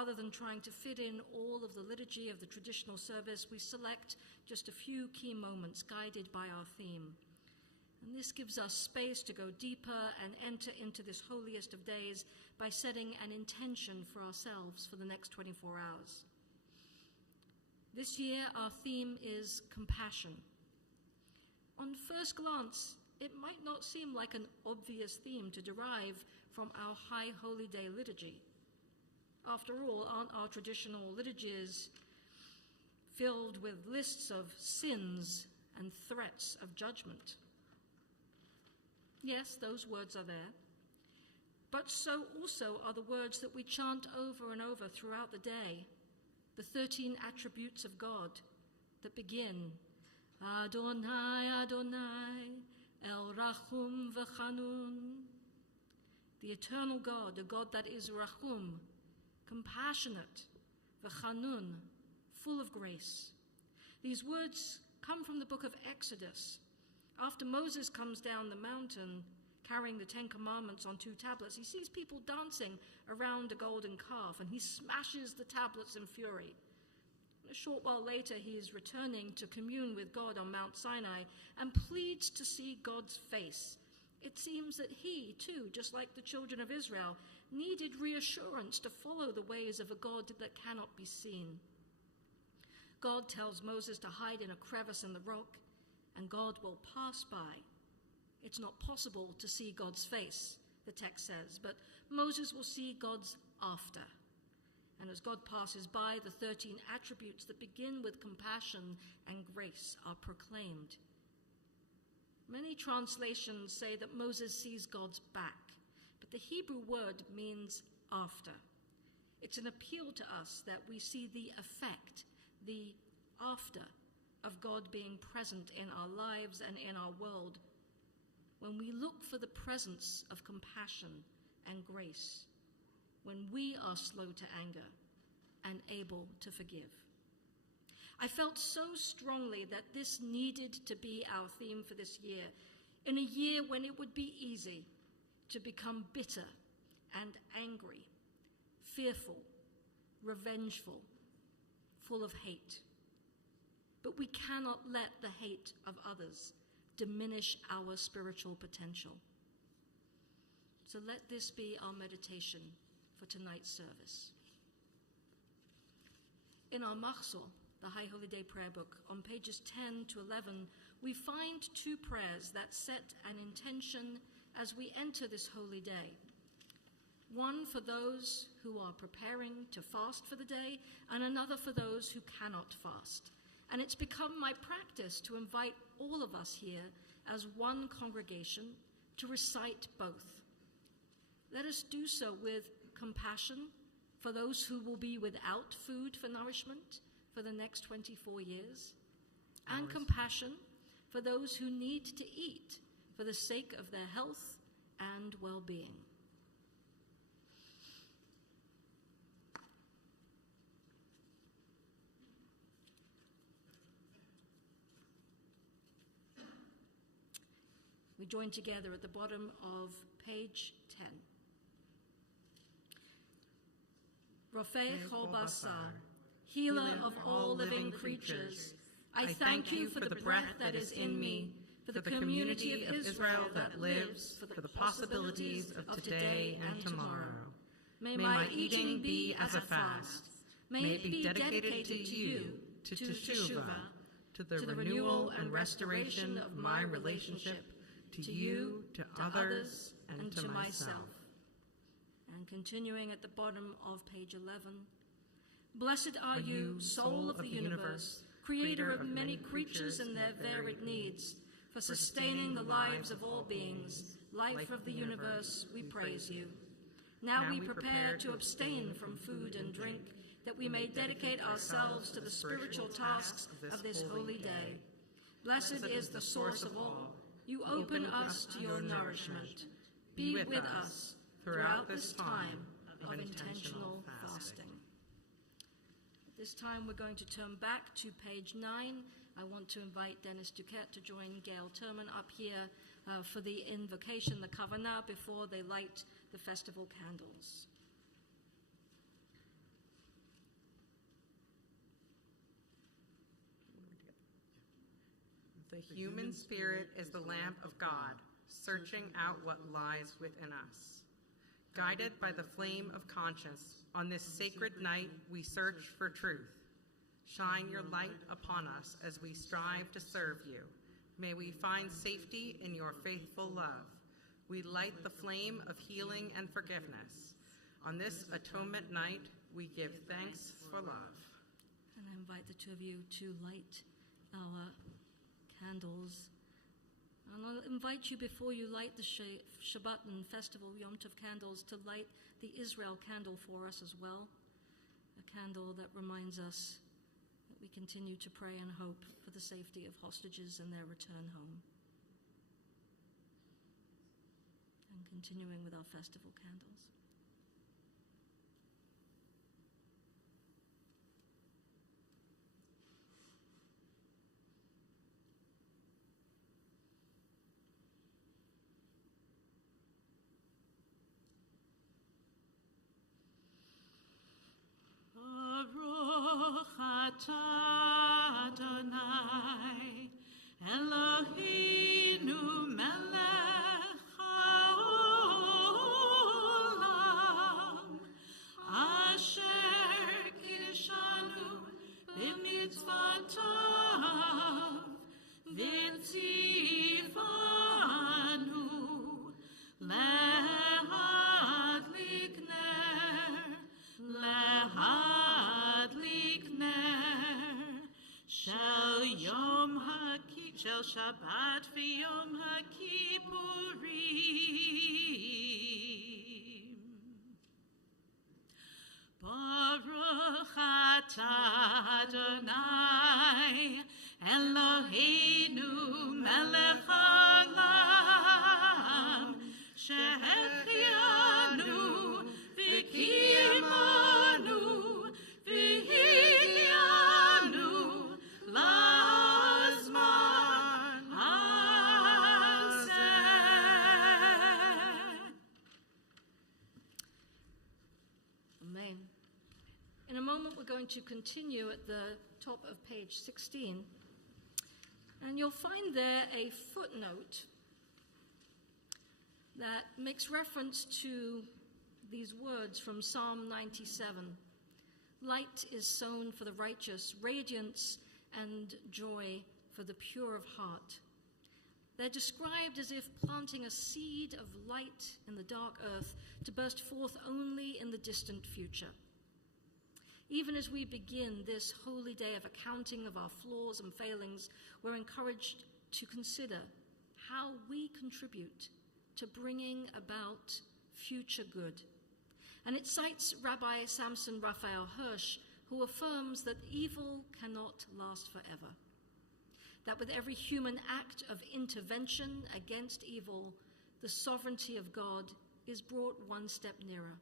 Rather than trying to fit in all of the liturgy of the traditional service, we select just a few key moments guided by our theme. And this gives us space to go deeper and enter into this holiest of days by setting an intention for ourselves for the next 24 hours. This year, our theme is compassion. On first glance, it might not seem like an obvious theme to derive from our High Holy Day liturgy. After all, aren't our traditional liturgies filled with lists of sins and threats of judgment? Yes, those words are there, but so also are the words that we chant over and over throughout the day, the 13 attributes of God that begin, Adonai, Adonai, El Rachum v'Chanun, the eternal God, a God that is Rachum, compassionate, v'Chanun, full of grace. These words come from the book of Exodus. After Moses comes down the mountain carrying the 10 Commandments on 2 tablets, he sees people dancing around a golden calf, and he smashes the tablets in fury. A short while later, he is returning to commune with God on Mount Sinai and pleads to see God's face. It seems that he, too, just like the children of Israel, needed reassurance to follow the ways of a God that cannot be seen. God tells Moses to hide in a crevice in the rock, and God will pass by. It's not possible to see God's face, the text says, but Moses will see God's after. And as God passes by, the 13 attributes that begin with compassion and grace are proclaimed. Many translations say that Moses sees God's back, but the Hebrew word means after. It's an appeal to us that we see the effect, the after, of God being present in our lives and in our world, when we look for the presence of compassion and grace, when we are slow to anger and able to forgive. I felt so strongly that this needed to be our theme for this year, in a year when it would be easy to become bitter and angry, fearful, revengeful, full of hate. But we cannot let the hate of others diminish our spiritual potential. So let this be our meditation for tonight's service. In our Machzor, the High Holy Day prayer book, on pages 10 to 11, we find 2 prayers that set an intention as we enter this holy day. One for those who are preparing to fast for the day, and another for those who cannot fast. And it's become my practice to invite all of us here as one congregation to recite both. Let us do so with compassion for those who will be without food for nourishment for the next 24 years, and compassion for those who need to eat for the sake of their health and well-being. We join together at the bottom of page 10. Rofei Chol Basar, healer of all living creatures, I thank you for the breath that is in me, for the community of Israel that lives, for the possibilities of today and tomorrow. May my eating be as a fast. May it be dedicated to you, to Teshuvah, to the renewal and restoration of my relationship to you, to others, and to myself. And continuing at the bottom of page 11, blessed are you, soul of the universe, creator of many creatures and their varied needs, for sustaining the lives of all beings, life of the universe, we praise you. Now we prepare to abstain from food and drink, that we may dedicate ourselves to the spiritual tasks of this holy day. Blessed is the source of all. You open us to your nourishment. Be with us throughout this time of intentional fasting. At this time, we're going to turn back to page 9. I want to invite Dennis Duquette to join Gail Turman up here for the invocation, the Kavanah, before they light the festival candles. The human spirit is the lamp of God, searching out what lies within us. Guided by the flame of conscience, on this sacred night we search for truth. Shine your light upon us as we strive to serve you. May we find safety in your faithful love. We light the flame of healing and forgiveness. On this atonement night, we give thanks for love. And I invite the two of you to light our candles. And I'll invite you, before you light the Shabbat and Festival Yom Tov candles, to light the Israel candle for us as well. A candle that reminds us that we continue to pray and hope for the safety of hostages and their return home. And continuing with our festival candles. Adonai, Eloheinu melech haolam, asher kiddushanu b'mitzvotav, v'tzivanu lehadlik shel Shabbat v'Yom HaKippurim. Baruch atah Adonai Eloheinu melech haolam, she'ehyanu v'kiyamanu v'hidyanu lazman hazeh. Amen. In a moment, we're going to continue at the top of page 16, and you'll find there a footnote that makes reference to these words from Psalm 97. Light is sown for the righteous, radiance and joy for the pure of heart. They're described as if planting a seed of light in the dark earth to burst forth only in the distant future. Even as we begin this holy day of accounting of our flaws and failings, we're encouraged to consider how we contribute to bringing about future good. And it cites Rabbi Samson Raphael Hirsch, who affirms that evil cannot last forever, that with every human act of intervention against evil, the sovereignty of God is brought one step nearer.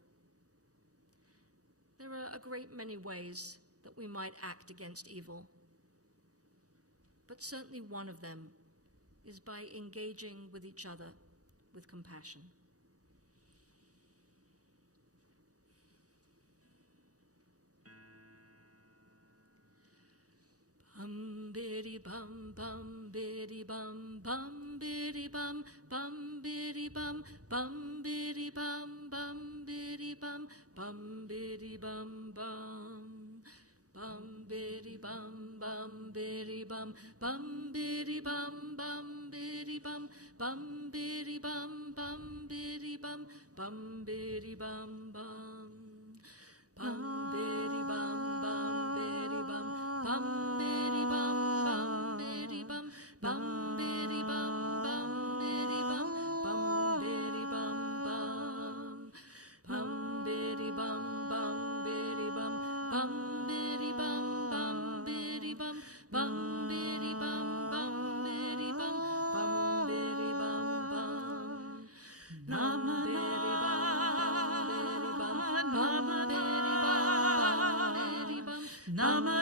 There are a great many ways that we might act against evil, but certainly one of them is by engaging with each other with compassion. Bum biddy bum bum biddy bum bum biddy bum bum biddy bum bum biddy bum bum biddy bum bum biddy bum bum bum biddy bum bum biddy bum bum biddy bum bum biddy bum bum biddy bum bum biddy bum bum biddy bum bum bum biddy bum bum biddy bum bum biddy bum bum biddy bum bum biddy bum bum biddy bum bum biddy bum bum bum biddy bum bum biddy bum bum biddy bum bum biddy bum bum biddy bum bum biddy bum bum biddy bum bum nama biddy bum bum biddy bum nama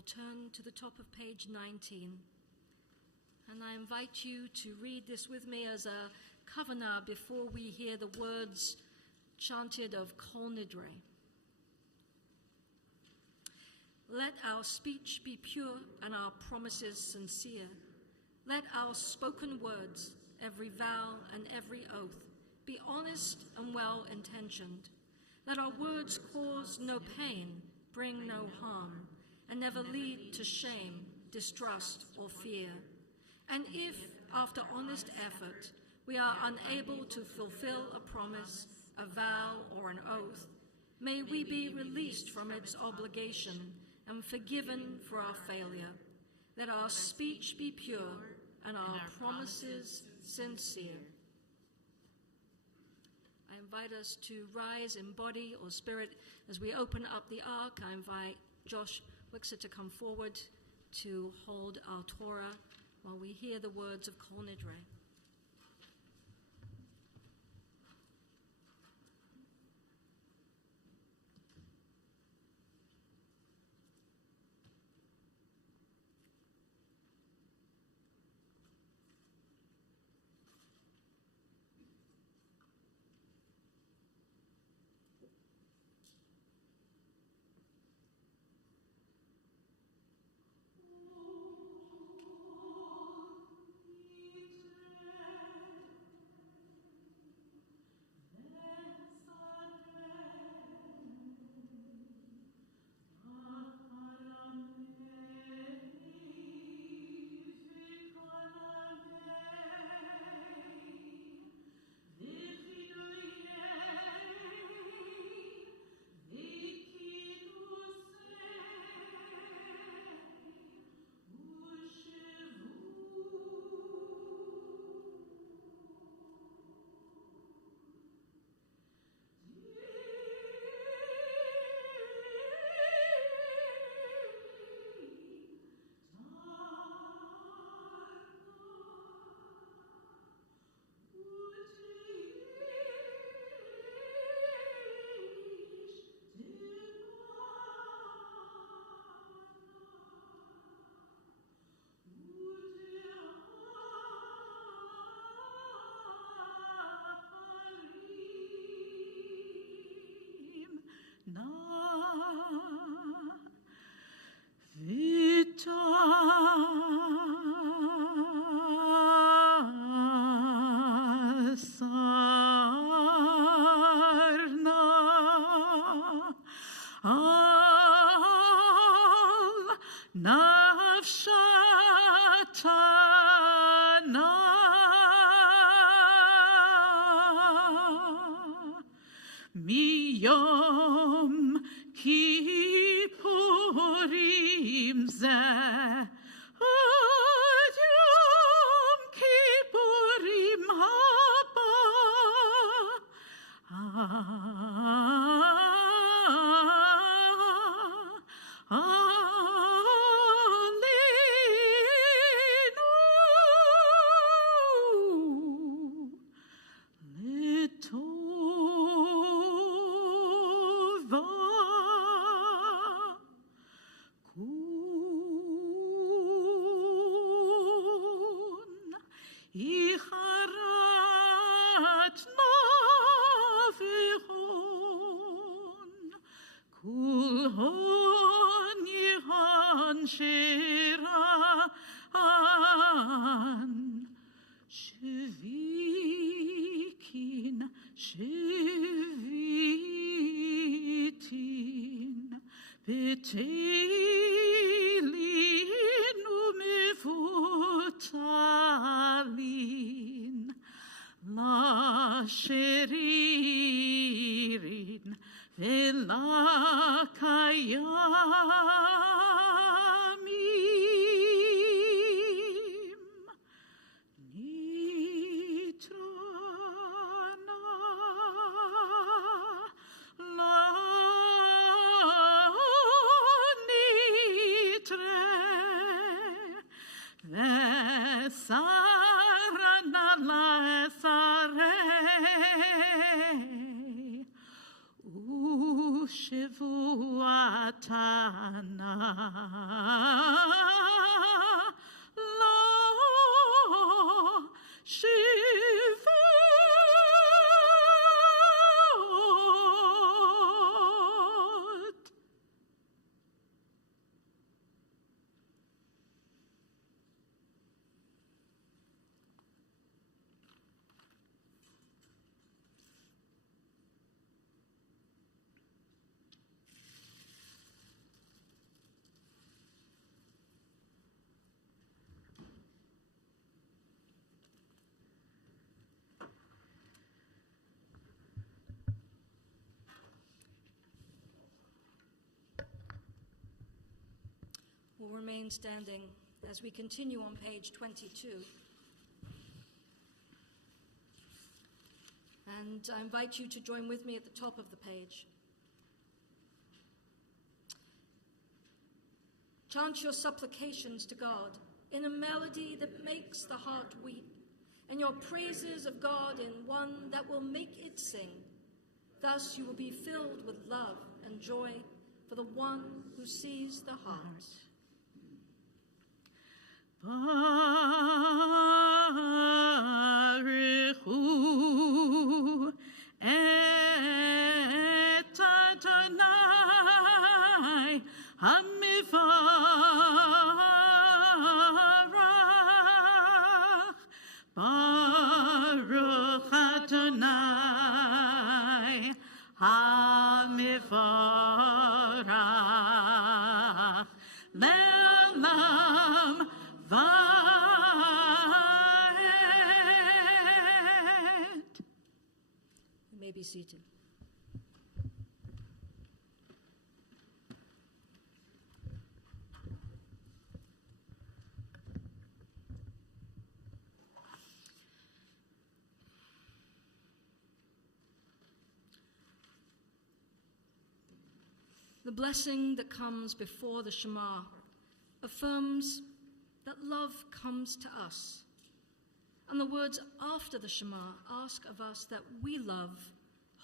We'll turn to the top of page 19. And I invite you to read this with me as a kavanah before we hear the words chanted of Kol Nidre. Let our speech be pure and our promises sincere. Let our spoken words, every vow and every oath, be honest and well-intentioned. Let our words cause no pain, bring no harm, and never lead to shame, distrust, or fear. And if, after honest effort, we are unable to fulfill a promise, a vow, or an oath, may we be released from its obligation and forgiven for our failure. Let our speech be pure and our promises sincere. I invite us to rise in body or spirit as we open up the ark. I invite Josh Wixer to come forward to hold our Torah while we hear the words of Kol Nidre. מיום כיפורים זה עד יום כיפורים הבא. Will remain standing as we continue on page 22. And I invite you to join with me at the top of the page. Chant your supplications to God in a melody that makes the heart weep, and your praises of God in one that will make it sing. Thus you will be filled with love and joy for the one who sees the heart. Baruchu et Adonai hamivarach. Baruch Adonai hamivarach. Le'olam va'ed. You may be seated. The blessing that comes before the Shema affirms that love comes to us. And the words after the Shema ask of us that we love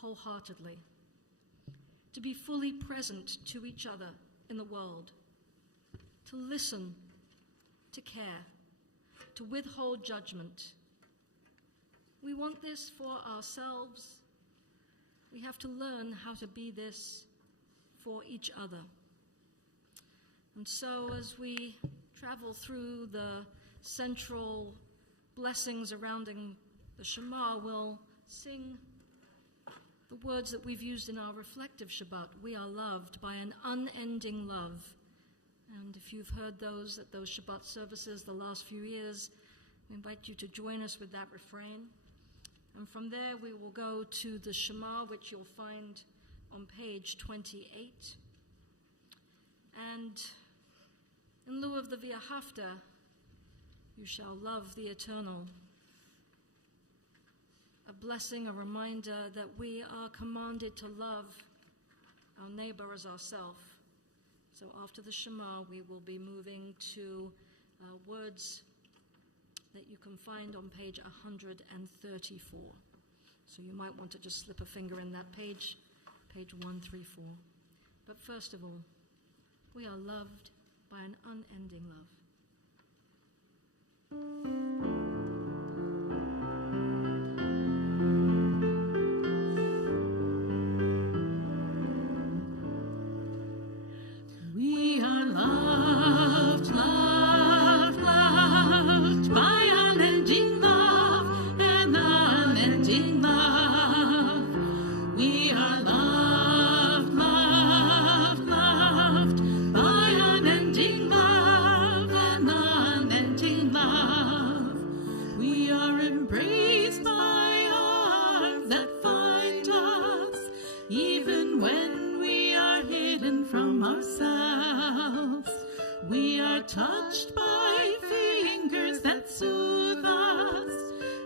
wholeheartedly, to be fully present to each other in the world, to listen, to care, to withhold judgment. We want this for ourselves. We have to learn how to be this for each other. And so as we travel through the central blessings surrounding the Shema, we'll sing the words that we've used in our reflective Shabbat. We are loved by an unending love. And if you've heard those at those Shabbat services the last few years, we invite you to join us with that refrain. And from there we will go to the Shema, which you'll find on page 28. And in lieu of the V'ahavta, you shall love the eternal. A blessing, a reminder that we are commanded to love our neighbor as ourselves. So after the Shema, we will be moving to words that you can find on page 134. So you might want to just slip a finger in that page, page 134. But first of all, we are loved by an unending love. We are loved, loved, loved by unending love and unending love. We are loved, loved, loved by unending love and unending love. We are embraced by arms that find us, even when we are hidden from ourselves. We are touched by fingers that soothe us,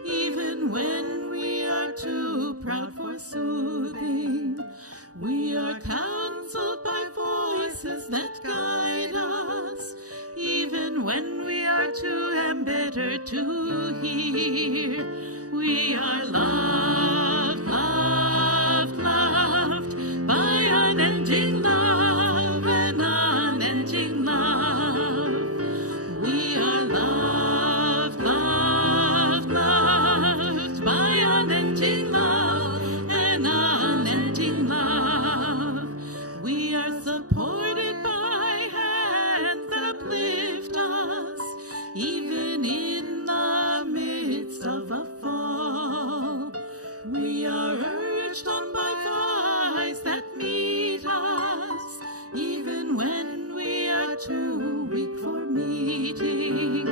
even when we are too proud for soothing. We are counseled by voices that guide us, even when we are too embittered to hear. We are loved, loved, loved by unending love and unending love. We are loved, loved, loved by unending love and unending love. We are supported by hands that uplift us, even in the midst of a fall. We are urged on by thighs that meet us, even when we are too weak for meeting.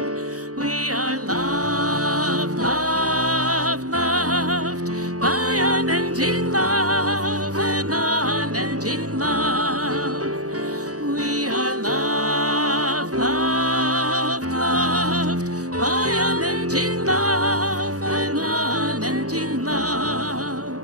We are loved, loved, loved by unending love and unending love. We are loved, loved, loved by unending love and unending love.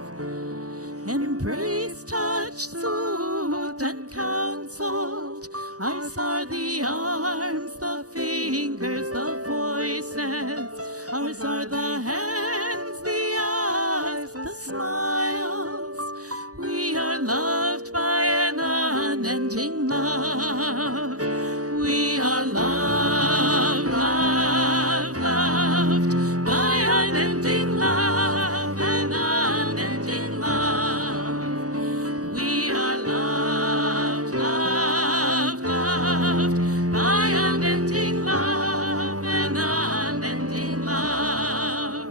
Embraced, touched, soothed, and counseled. Ours are the arms, the fingers, the voices. Ours are the hands, the eyes, the smiles. We are loved by an unending love. We are loved, loved, loved by unending love and unending love. We are loved, loved, loved by unending love and unending love.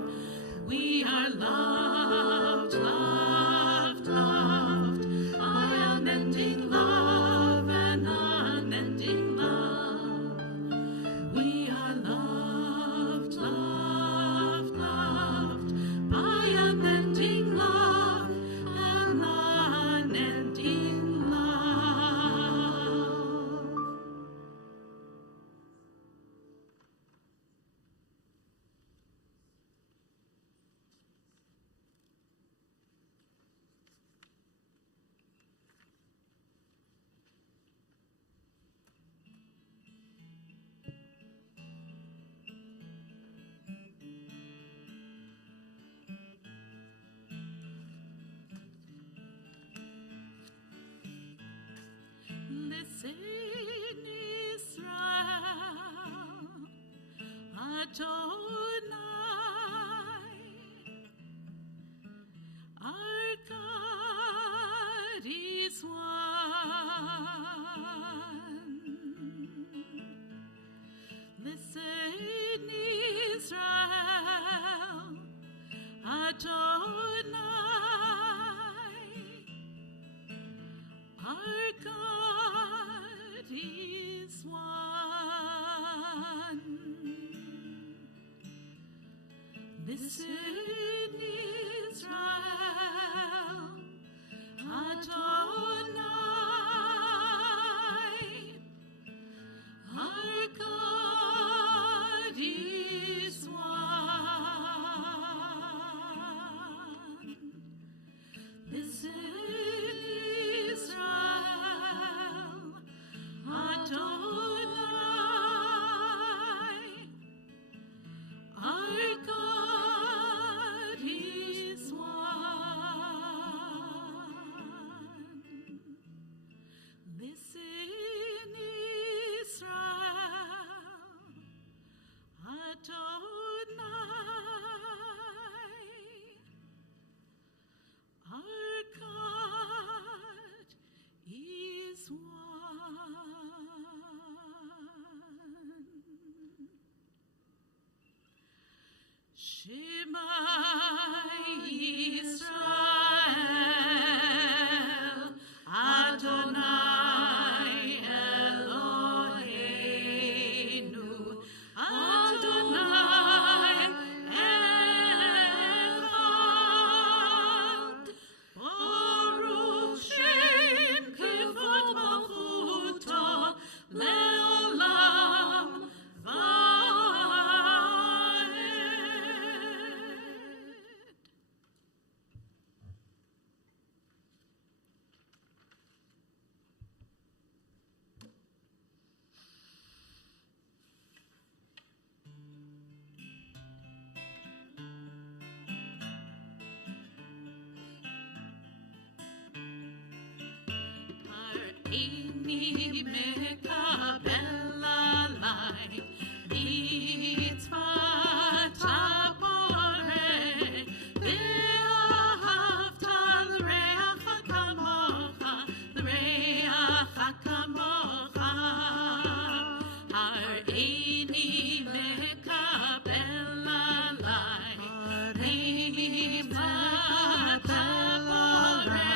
We are loved, loved, loved by unending love and unending love. We are loved, loved, loved by unending love and unending love. Listen, Israel, Adonai, our God is one. Listen, Israel, Adonai, our God is one. Listen, Ini mekabela lai, mitzvah tapore, ve'ahavta l'reacha kamocha, l'reacha kamocha. Hareini mekabela lai, mitzvah tapore,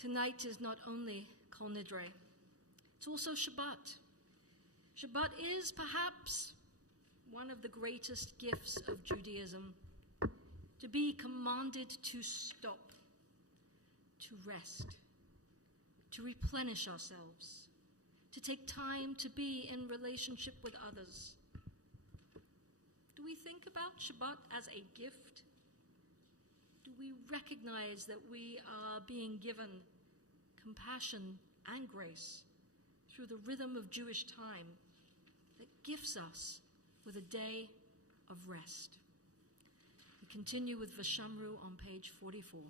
Tonight is not only Kol Nidre, it's also Shabbat. Shabbat is perhaps one of the greatest gifts of Judaism, to be commanded to stop, to rest, to replenish ourselves, to take time to be in relationship with others. Do we think about Shabbat as a gift? Do we recognize that we are being given compassion and grace through the rhythm of Jewish time that gifts us with a day of rest? We continue with Ashamnu on page 44.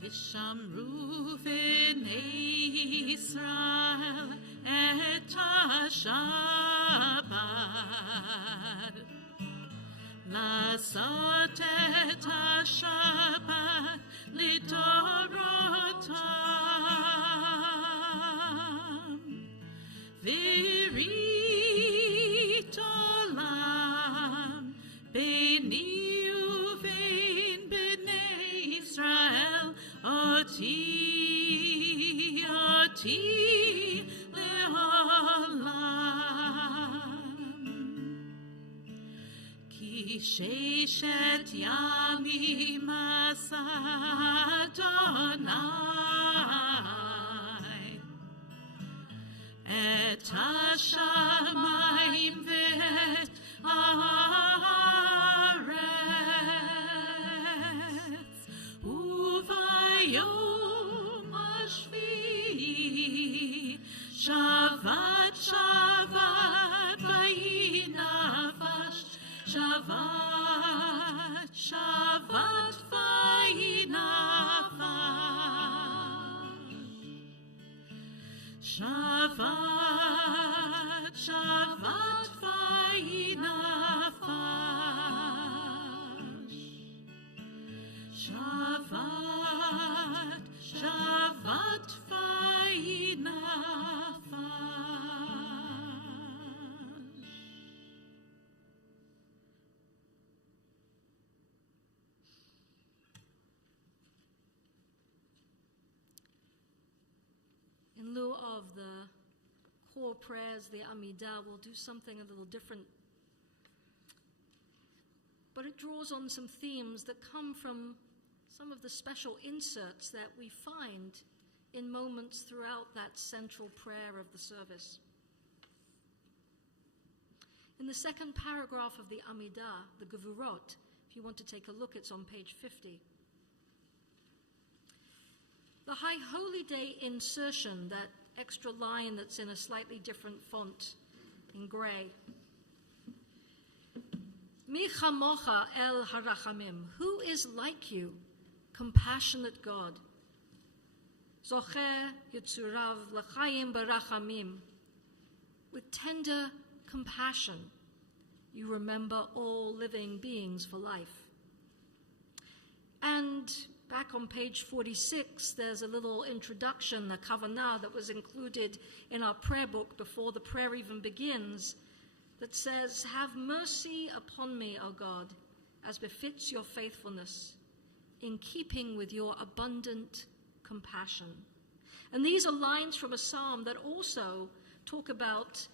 Vishamru v'nei Yisrael et ha-Shabbat, לעשות את השבת לדורותם, וברית עולם ביני ובין בני ישראל, אותי לעולם. כי ששת ימים עשה אדוני את השמיים ואת הארץ, וביום השביעי שבת שבת ויהי נפש, שבת שבת ויהי נפש, שבת in lieu of the core prayers, the Amidah, we'll do something a little different. But it draws on some themes that come from some of the special inserts that we find in moments throughout that central prayer of the service. In the second paragraph of the Amidah, the Gevurot, if you want to take a look, it's on page 50. The High Holy Day insertion, that extra line that's in a slightly different font in gray. Mi chamocha el harachamim, who is like you, compassionate God? Zocher yitzurav l'chaim barachamim, with tender compassion, you remember all living beings for life. And back on page 46, there's a little introduction, a kavanah that was included in our prayer book before the prayer even begins, that says, have mercy upon me, O God, as befits your faithfulness, in keeping with your abundant compassion. And these are lines from a psalm that also talk about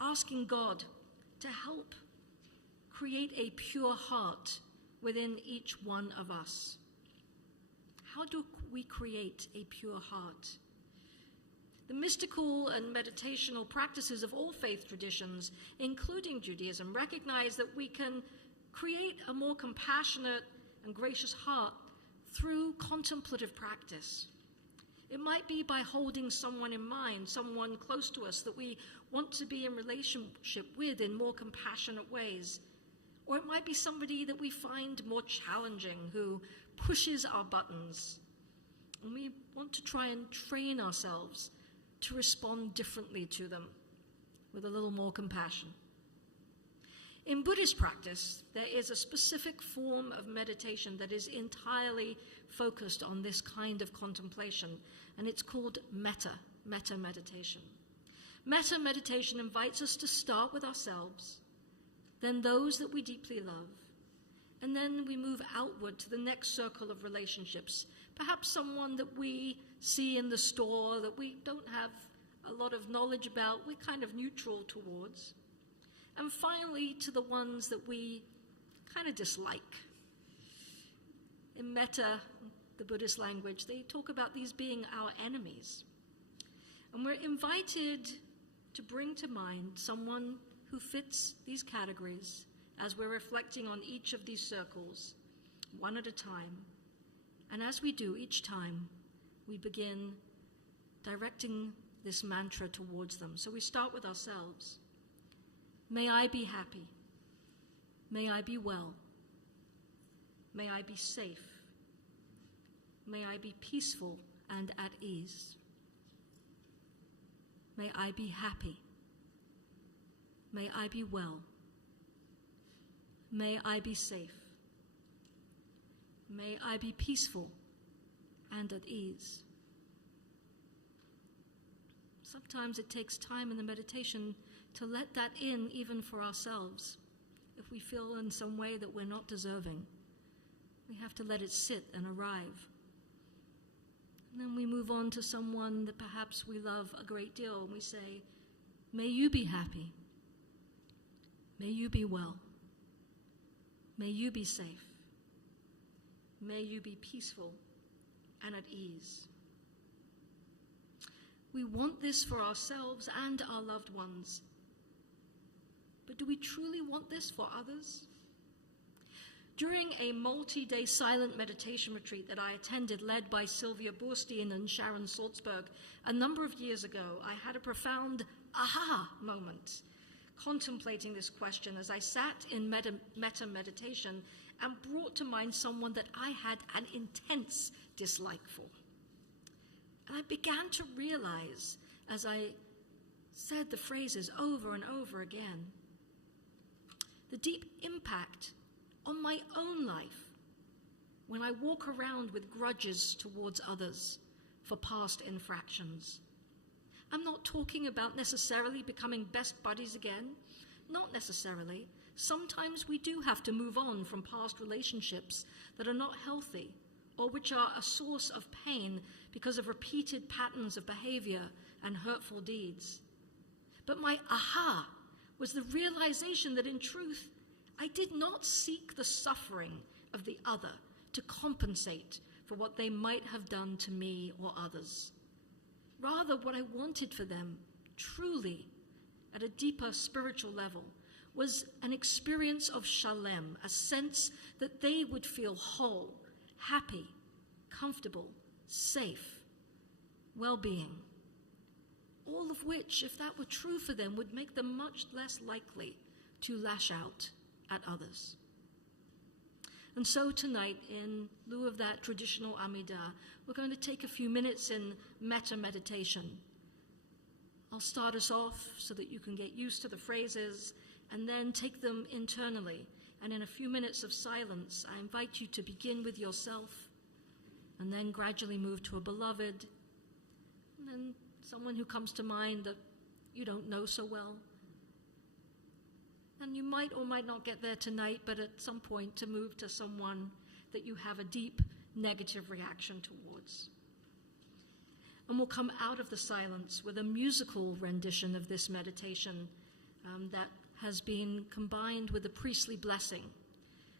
asking God to help create a pure heart within each one of us. How do we create a pure heart? The mystical and meditational practices of all faith traditions, including Judaism, recognize that we can create a more compassionate and gracious heart through contemplative practice. It might be by holding someone in mind, someone close to us that we want to be in relationship with in more compassionate ways. Or it might be somebody that we find more challenging, who pushes our buttons. And we want to try and train ourselves to respond differently to them with a little more compassion. In Buddhist practice, there is a specific form of meditation that is entirely focused on this kind of contemplation, and it's called metta meditation. Metta meditation invites us to start with ourselves, then those that we deeply love, and then we move outward to the next circle of relationships, perhaps someone that we see in the store that we don't have a lot of knowledge about, we're kind of neutral towards, and finally to the ones that we kind of dislike. In metta, the Buddhist language, they talk about these being our enemies. And we're invited to bring to mind someone who fits these categories as we're reflecting on each of these circles, one at a time. And as we do each time, we begin directing this mantra towards them. So we start with ourselves. May I be happy. May I be well. May I be safe. May I be peaceful and at ease. May I be happy. May I be well. May I be safe. May I be peaceful and at ease. Sometimes it takes time in the meditation to let that in, even for ourselves. If we feel in some way that we're not deserving, we have to let it sit and arrive. And then we move on to someone that perhaps we love a great deal, and we say, may you be happy. May you be well. May you be safe. May you be peaceful and at ease. We want this for ourselves and our loved ones. But do we truly want this for others? During a multi-day silent meditation retreat that I attended, led by Sylvia Goldstein and Sharon Salzberg, a number of years ago, I had a profound aha moment, contemplating this question as I sat in metta meditation and brought to mind someone that I had an intense dislike for. And I began to realize, as I said the phrases over and over again, the deep impact on my own life when I walk around with grudges towards others for past infractions. I'm not talking about necessarily becoming best buddies again, not necessarily. Sometimes we do have to move on from past relationships that are not healthy or which are a source of pain because of repeated patterns of behavior and hurtful deeds. But my aha was the realization that in truth, I did not seek the suffering of the other to compensate for what they might have done to me or others. Rather, what I wanted for them, truly, at a deeper spiritual level, was an experience of shalem, a sense that they would feel whole, happy, comfortable, safe, well-being. All of which, if that were true for them, would make them much less likely to lash out at others. And so tonight, in lieu of that traditional Amidah, we're going to take a few minutes in meta-meditation. I'll start us off so that you can get used to the phrases and then take them internally. And in a few minutes of silence, I invite you to begin with yourself and then gradually move to a beloved, and then someone who comes to mind that you don't know so well. And you might or might not get there tonight, but at some point to move to someone that you have a deep negative reaction towards. And we'll come out of the silence with a musical rendition of this meditation that has been combined with a priestly blessing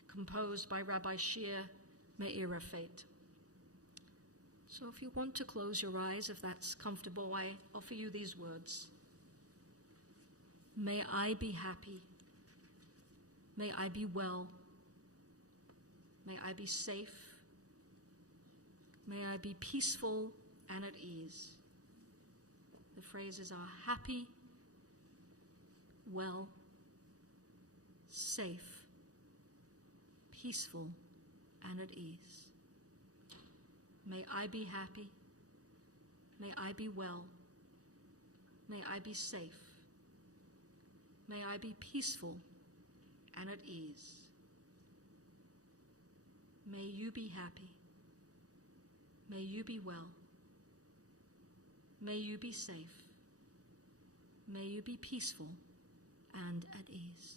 composed by Rabbi Shir Meir Rafet. So if you want to close your eyes, if that's comfortable, I offer you these words. May I be happy. May I be well. May I be safe. May I be peaceful and at ease. The phrases are happy, well, safe, peaceful, and at ease. May I be happy. May I be well. May I be safe. May I be peaceful and at ease. May you be happy. May you be well. May you be safe. May you be peaceful and at ease.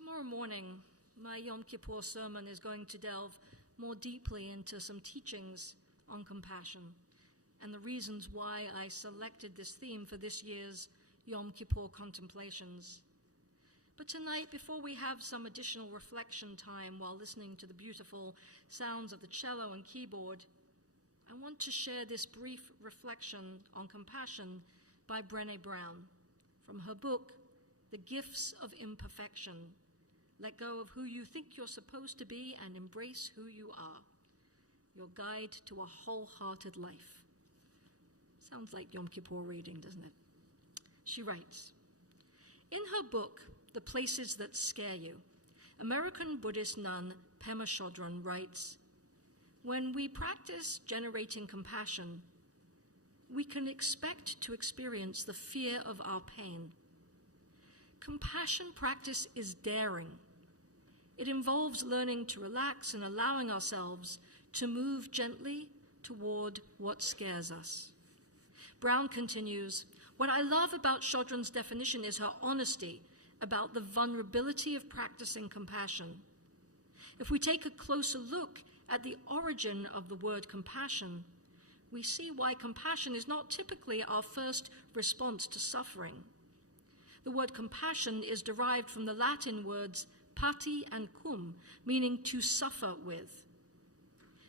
Tomorrow morning, my Yom Kippur sermon is going to delve more deeply into some teachings on compassion and the reasons why I selected this theme for this year's Yom Kippur contemplations. But tonight, before we have some additional reflection time while listening to the beautiful sounds of the cello and keyboard, I want to share this brief reflection on compassion by Brené Brown from her book, The Gifts of Imperfection. Let go of who you think you're supposed to be and embrace who you are. Your guide to a wholehearted life. Sounds like Yom Kippur reading, doesn't it? She writes, in her book, The Places That Scare You, American Buddhist nun Pema Chodron writes, when we practice generating compassion, we can expect to experience the fear of our pain. Compassion practice is daring. It involves learning to relax and allowing ourselves to move gently toward what scares us. Brown continues, what I love about Chodron's definition is her honesty about the vulnerability of practicing compassion. If we take a closer look at the origin of the word compassion, we see why compassion is not typically our first response to suffering. The word compassion is derived from the Latin words pati and cum, meaning to suffer with.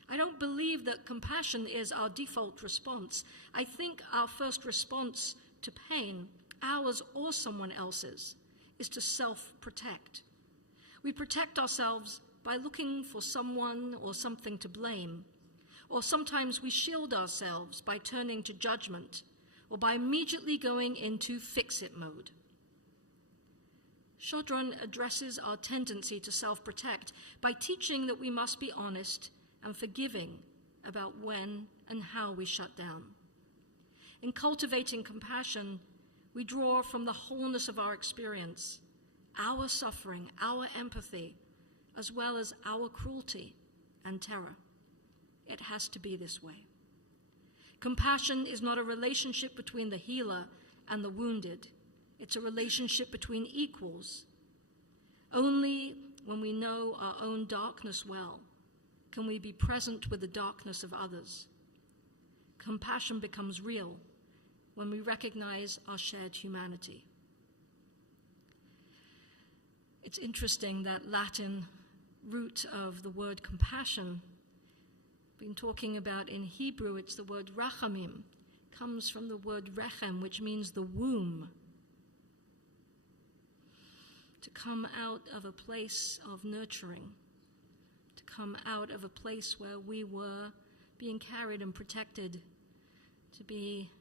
I don't believe that compassion is our default response. I think our first response to pain, ours or someone else's, is to self-protect. We protect ourselves by looking for someone or something to blame, or sometimes we shield ourselves by turning to judgment, or by immediately going into fix-it mode. Chodron addresses our tendency to self-protect by teaching that we must be honest and forgiving about when and how we shut down. In cultivating compassion, we draw from the wholeness of our experience, our suffering, our empathy, as well as our cruelty and terror. It has to be this way. Compassion is not a relationship between the healer and the wounded. It's a relationship between equals. Only when we know our own darkness well can we be present with the darkness of others. Compassion becomes real when we recognize our shared humanity. It's interesting that Latin root of the word compassion, been talking about in Hebrew, it's the word rachamim, comes from the word rechem, which means the womb. To come out of a place of nurturing, to come out of a place where we were being carried and protected, to be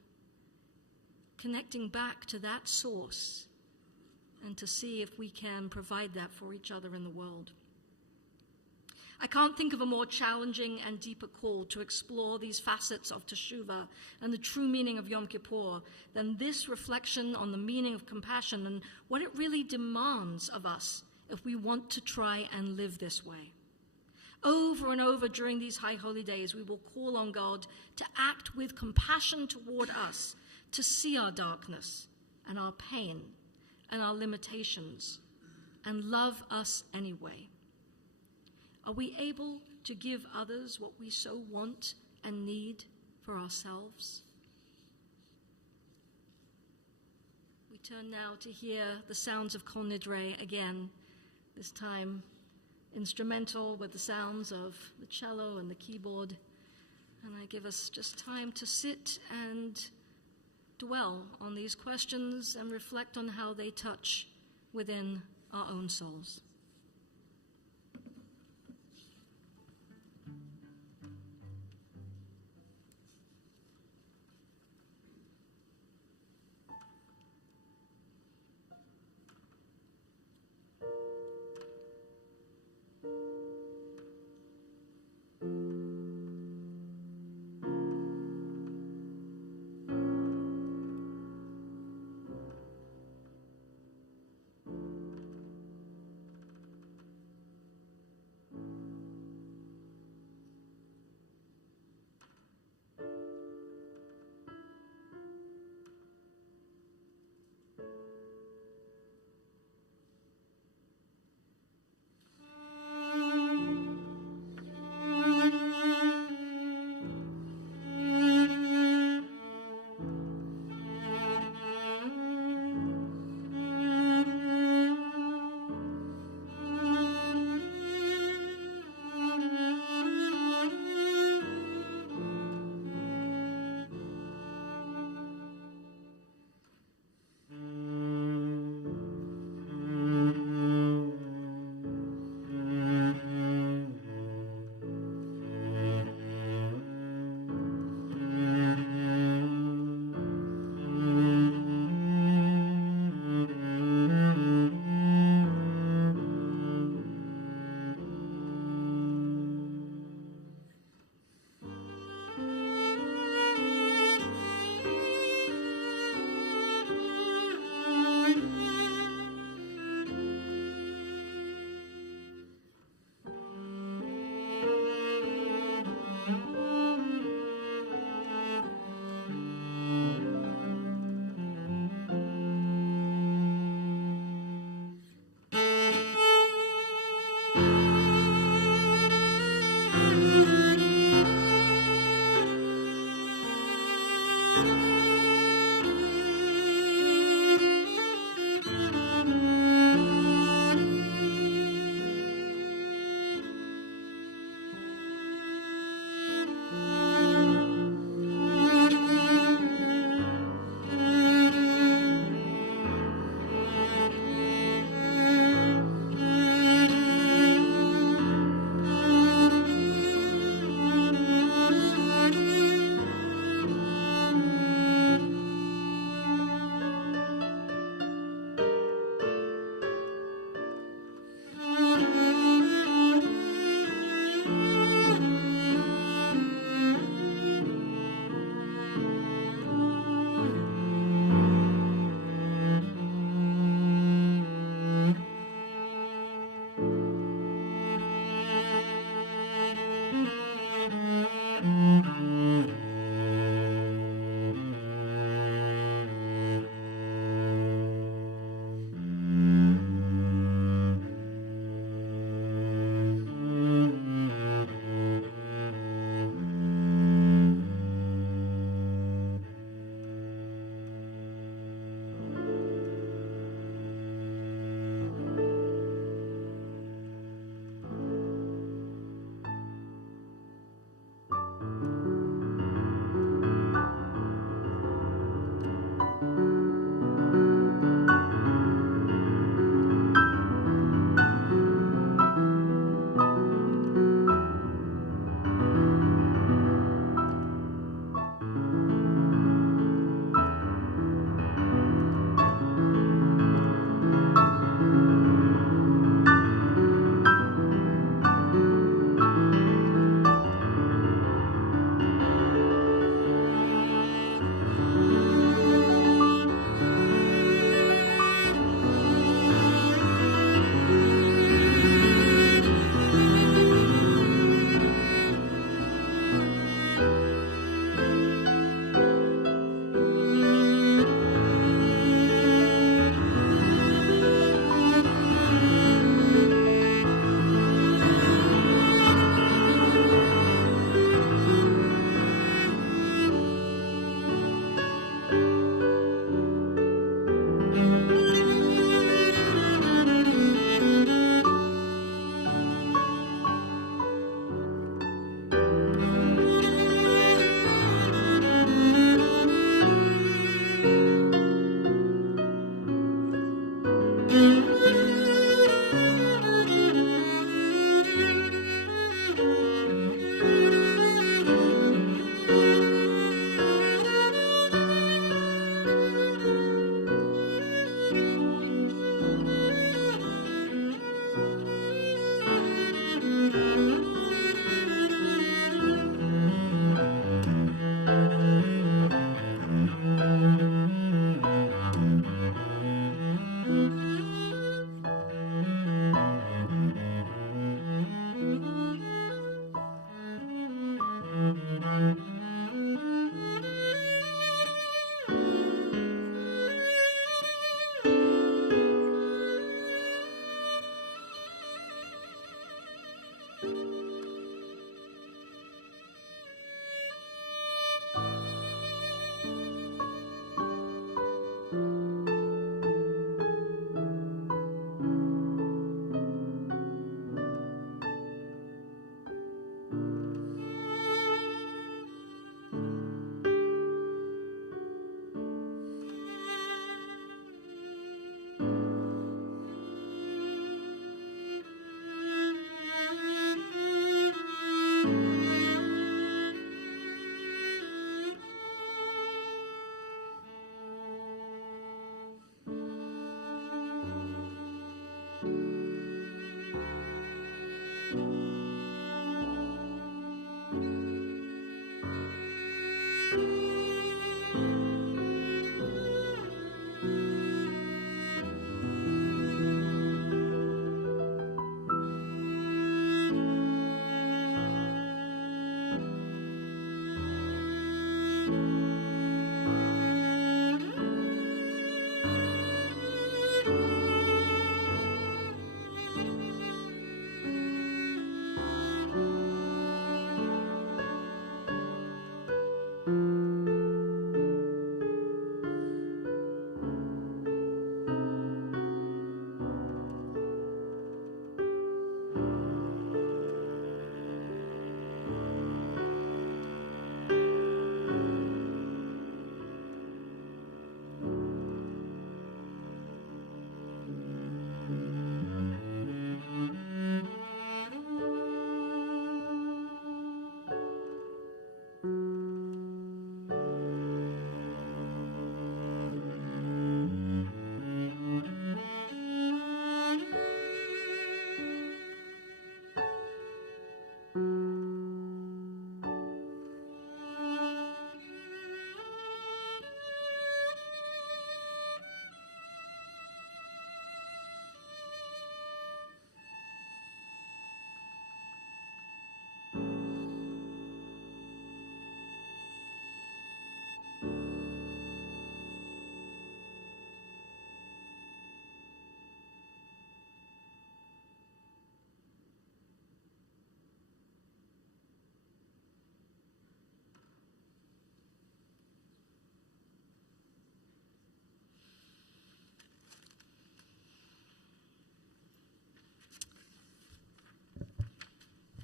connecting back to that source and to see if we can provide that for each other in the world. I can't think of a more challenging and deeper call to explore these facets of Teshuvah and the true meaning of Yom Kippur than this reflection on the meaning of compassion and what it really demands of us if we want to try and live this way. Over and over during these high holy days, we will call on God to act with compassion toward us, to see our darkness and our pain and our limitations, and love us anyway. Are we able to give others what we so want and need for ourselves? We turn now to hear the sounds of Kol Nidre again, this time instrumental with the sounds of the cello and the keyboard. And I give us just time to sit and dwell on these questions and reflect on how they touch within our own souls.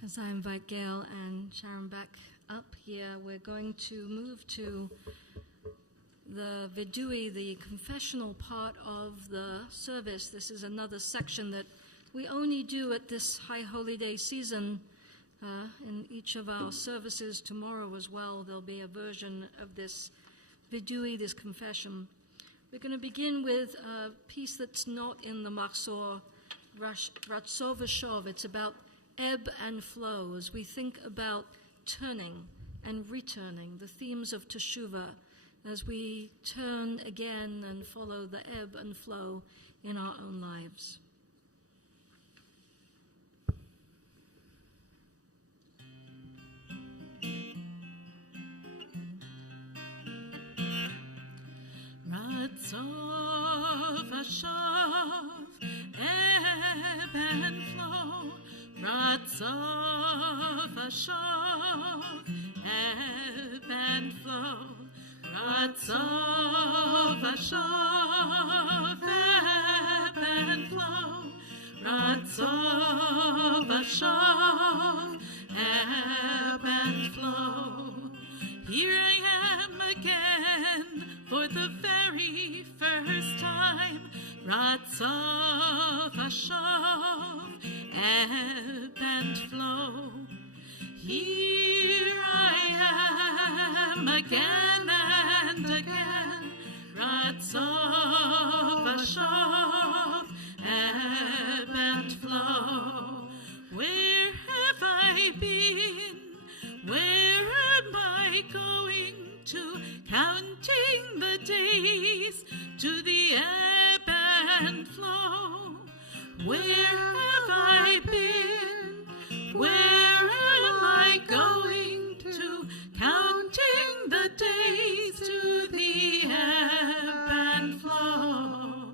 As I invite Gail and Sharon back up here, we're going to move to the vidui, the confessional part of the service. This is another section that we only do at this High Holy Day season. In each of our services tomorrow as well, there'll be a version of this vidui, this confession. We're going to begin with a piece that's not in the Machzor, Ratzov V'Shov. It's about ebb and flow as we think about turning and returning, the themes of Teshuvah, as we turn again and follow the ebb and flow in our own lives. Ratzov V'Shov, ebb and flow. Ratzov V'Shov, ebb and flow. Ratzov V'Shov, ebb and flow. Ratzov V'Shov, ebb and flow. Here I am again for the very first time. Ratzov V'Shov, ebb and flow. Here I am again and again. Ratzov V'Shov, ebb and flow. Where have I been? Where am I going to? Counting the days to the ebb and flow. Where have I been? Where am I going to? Counting the days to the ebb and flow.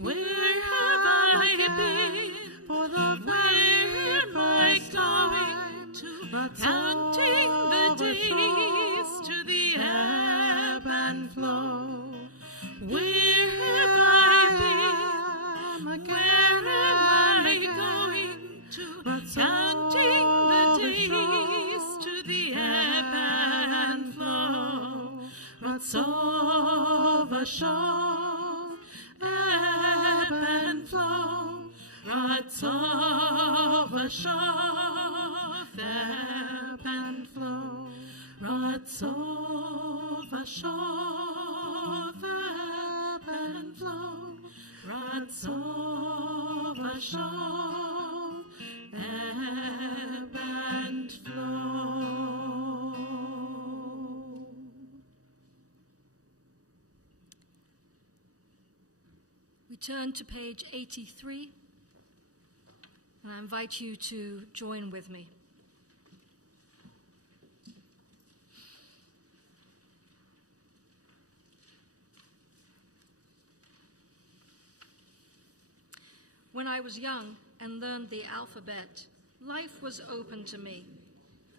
Where have I been? For the where am I going to? Counting the days to the ebb and flow. Where have I been? Where am I going to? Counting the days to the ebb and flow. Ratzov V'Shov, ebb and flow. Ratzov V'Shov, ebb and flow. Ratzov V'Shov, ebb and flow. Ratzov V'Shov, ebb and flow. We turn to page 83, and I invite you to join with me. When I was young and learned the alphabet, life was open to me.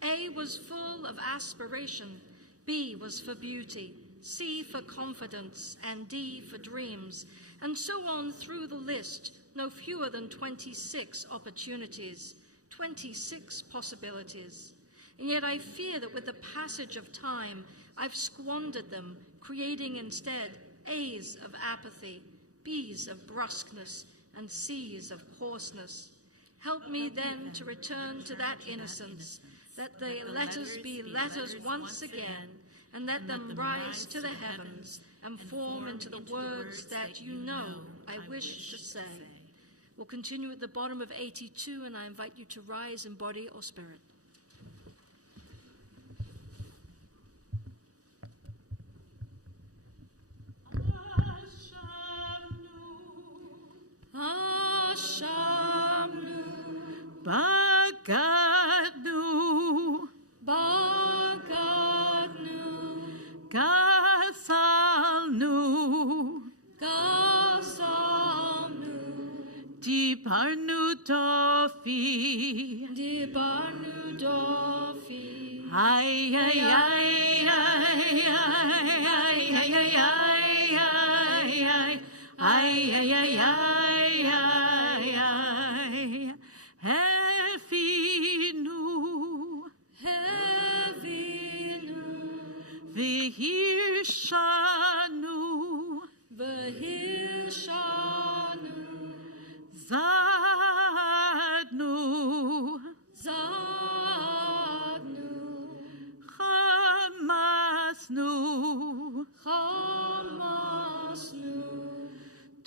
A was full of aspiration, B was for beauty, C for confidence, and D for dreams, and so on through the list, no fewer than 26 opportunities, 26 possibilities. And yet I fear that with the passage of time, I've squandered them, creating instead A's of apathy, B's of brusqueness, and C's of coarseness. Help me then to return to that innocence, that the letters be letters once again, and let them rise to the heavens and form into the words that you know I wish to say. We'll continue at the bottom of 82, and I invite you to rise in body or spirit. Ashamnu, Bagadnu, Gasalnu, Dibarnu Dofi, ay ay ay ay ay ay ay ay ay ay ay ay ay ay Hefinu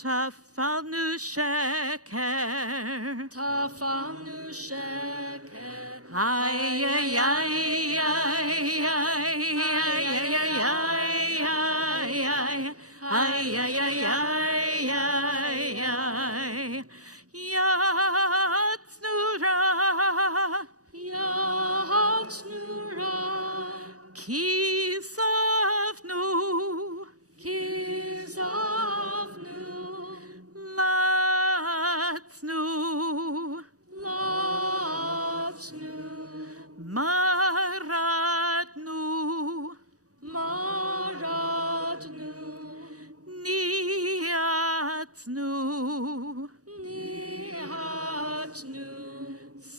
Tafalnu sheker. Tafalnu sheker. Ay, ay, ay, ay, ay, ay, ay, ay, ay, ay, ay, ay, ay, ay, Yatznura. Yatznura. Kisavnu. Kisavnu. Latznu. Latznu. Maradnu. Maradnu. Niatznu. Nihatnu.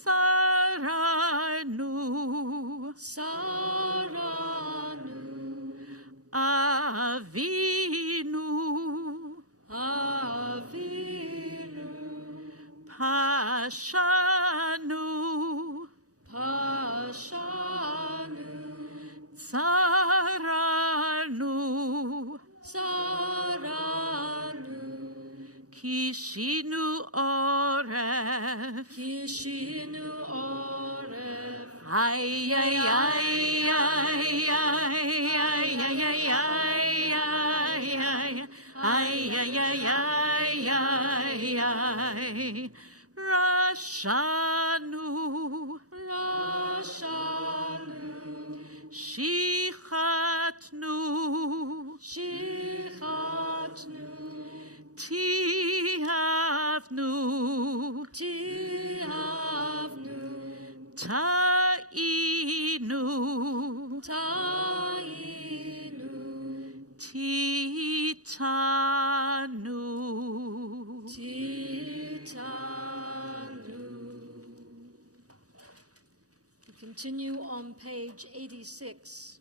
Sararnu. Saranu. Avinu. Avinu. Pashanu. Pashanu. Sararnu. Saranu. Kishinu oref. Kishinu oref. Ay, ay, ay, ay, ay, ay, ay, ay, ay, ay, ay, ay, ay, Rashanu. Rashanu. Shichatnu. Shichatnu. Tihavnu. Tihavnu. Ta'inu. Ta'inu. Titanu. Titanu. We continue on page 86.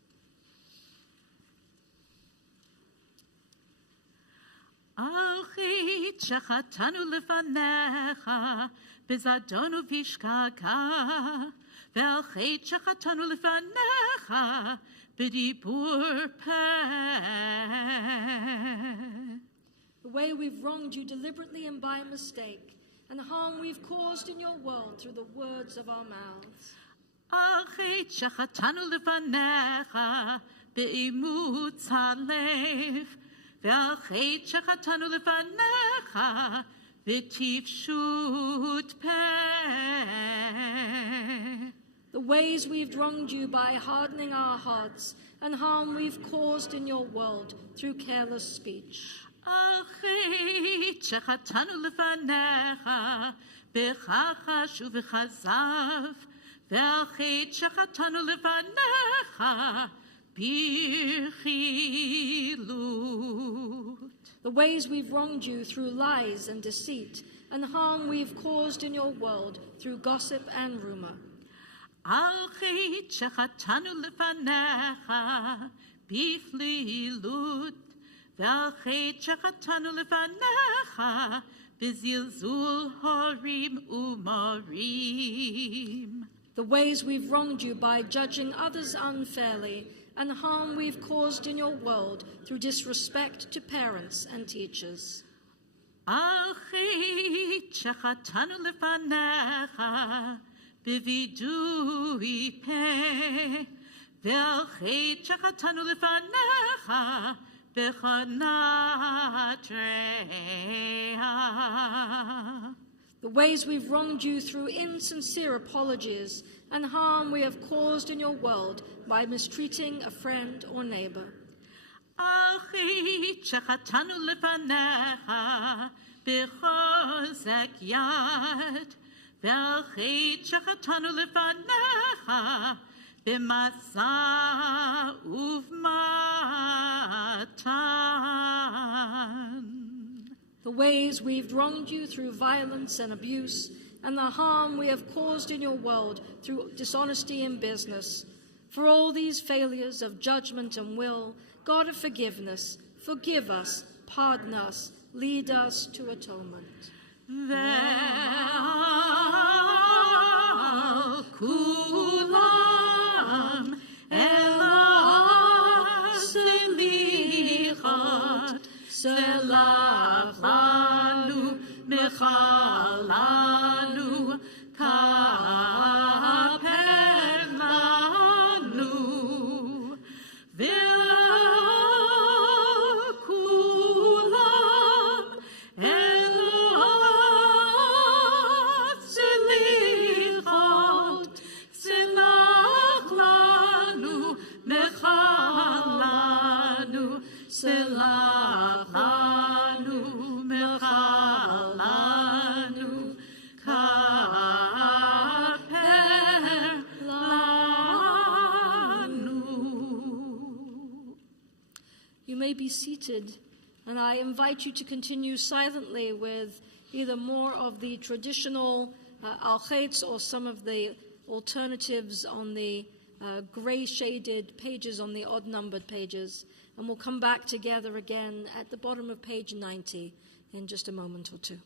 Alchit shechatanu lefanecha bezadonu vishkaka ve'alchit shechatanu lefanecha b'dibur peh. The way we've wronged you deliberately and by mistake, and the harm we've caused in your world through the words of our mouths. Alchit shechatanu lefanecha be'imutz halev ve'alchit shechatanu lefanecha v'tifshut peh. The ways we've wronged you by hardening our hearts, and harm we've caused in your world through careless speech. Alchit shechatanu lefanecha b'chachash u'b'chazav ve'alchit shechatanu lefanecha b'chilut. The ways we've wronged you through lies and deceit, and harm we've caused in your world through gossip and rumor. Alchit shechatanu lefanecha b'chlilut ve'alchit shechatanu lefanecha b'zilzul horim u'morim. The ways we've wronged you by judging others unfairly, and harm we've caused in your world through disrespect to parents and teachers. Alchit shechatanu lefanecha b'vidui peh ve'alchit shechatanu lefanecha b'chanatreha. The ways we've wronged you through insincere apologies, and harm we have caused in your world by mistreating a friend or neighbor. Alchit shechatanu lefanecha b'chozek yad ve'alchit shechatanu lefanecha b'masa uvmatan. The ways we've wronged you through violence and abuse, and the harm we have caused in your world through dishonesty in business. For all these failures of judgment and will, God of forgiveness, forgive us, pardon us, lead us to atonement. Ve'al kulam elah selichat selach mechalanu kapelanu v'kulam elot zilichot zilach lanu mechalanu zilach lanu mechalanu kapelanu. You may be seated, and I invite you to continue silently with either more of the traditional al-chetz or some of the alternatives on the gray-shaded pages, on the odd-numbered pages. And we'll come back together again at the bottom of page 90 in just a moment or two.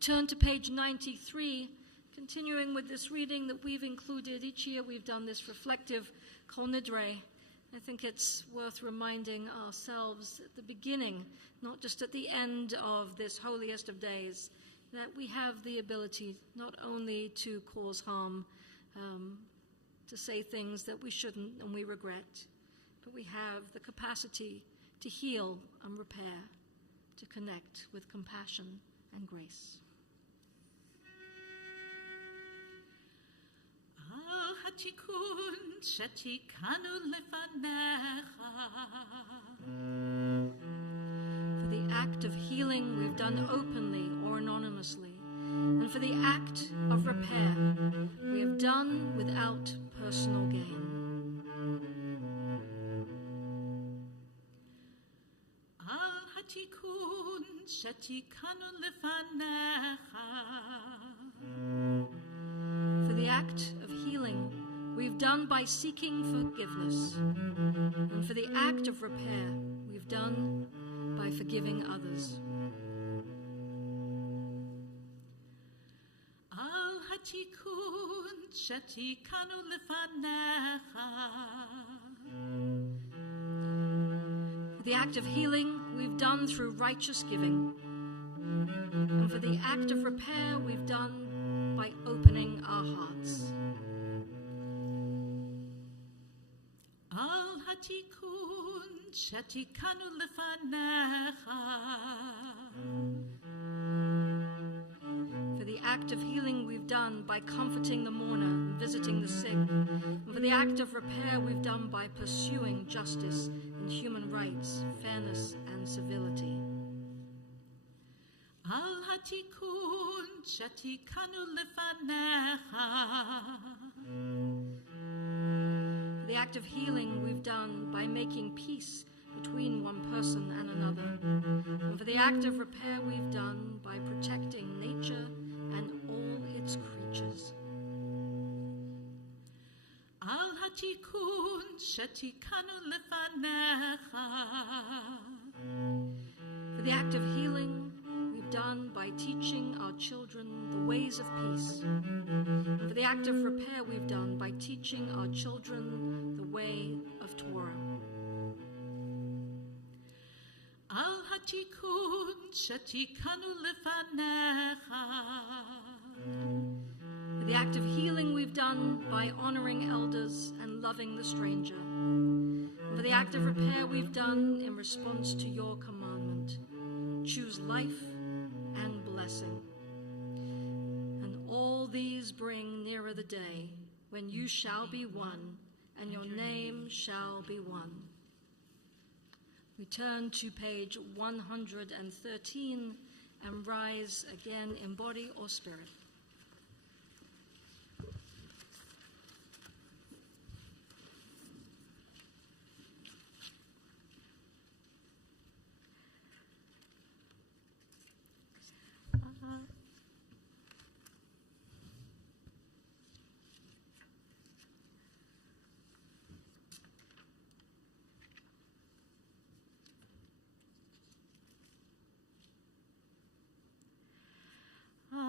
Turn to page 93, continuing with this reading that we've included each year. We've done this reflective Kol Nidre. I think it's worth reminding ourselves at the beginning, not just at the end of this holiest of days, that we have the ability not only to cause harm, to say things that we shouldn't and we regret, but we have the capacity to heal and repair, to connect with compassion and grace. התיקון שתיקנו לפניך. For the act of healing we've done openly or anonymously, and for the act of repair we have done without personal gain. על התיקון שתיקנו לפניך. For the act of healing we've done by seeking forgiveness, and for the act of repair we've done by forgiving others. על התיקון שתיקנו לפניך. For the act of healing we've done through righteous giving, and for the act of repair we've done by opening our hearts. על התיקון שתיקנו לפניך. For the act of healing we've done by comforting the mourner and visiting the sick, and for the act of repair we've done by pursuing justice and human rights, fairness and civility. על התיקון שתיקנו לפניך. For the act of healing we've done by making peace between one person and another, and for the act of repair we've done by protecting nature and all its creatures. על התיקון שתיקנו לפניך. For the act of healing we've done by teaching our children the ways of peace, and for the act of repair we've done by teaching our children the way of Torah. על התיקון שתיקנו לפניך. For the act of healing we've done by honoring elders and loving the stranger, and for the act of repair we've done in response to your commandment, choose life and blessing. And all these bring nearer the day when you shall be one and your name shall be one. We turn to page 113 and rise again in body or spirit.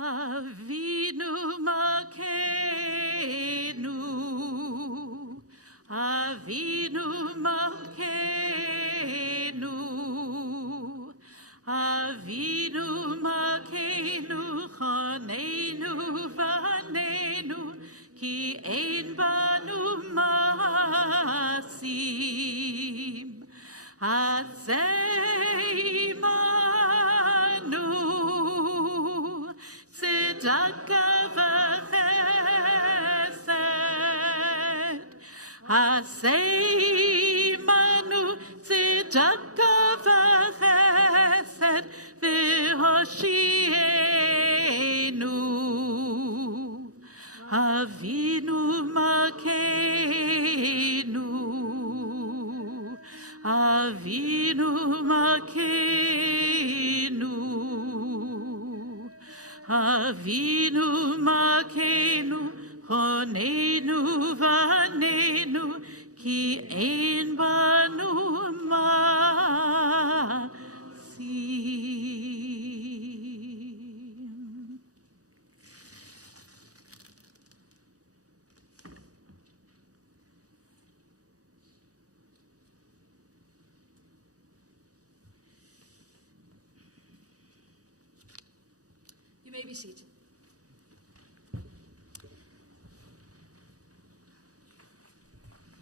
Avinu Malkeinu, Avinu Malkeinu, Avinu Malkeinu, Chanenu v'anenu, ki ein banu masim, azei manu. Tzedakah v'chesed, asei manu tzedakah v'chesed v'hoshienu. Avinu Malkeinu, Avinu Malkeinu. Avinu Malkeinu, Chonenu v'anenu, ki ein banu masim. You may be seated.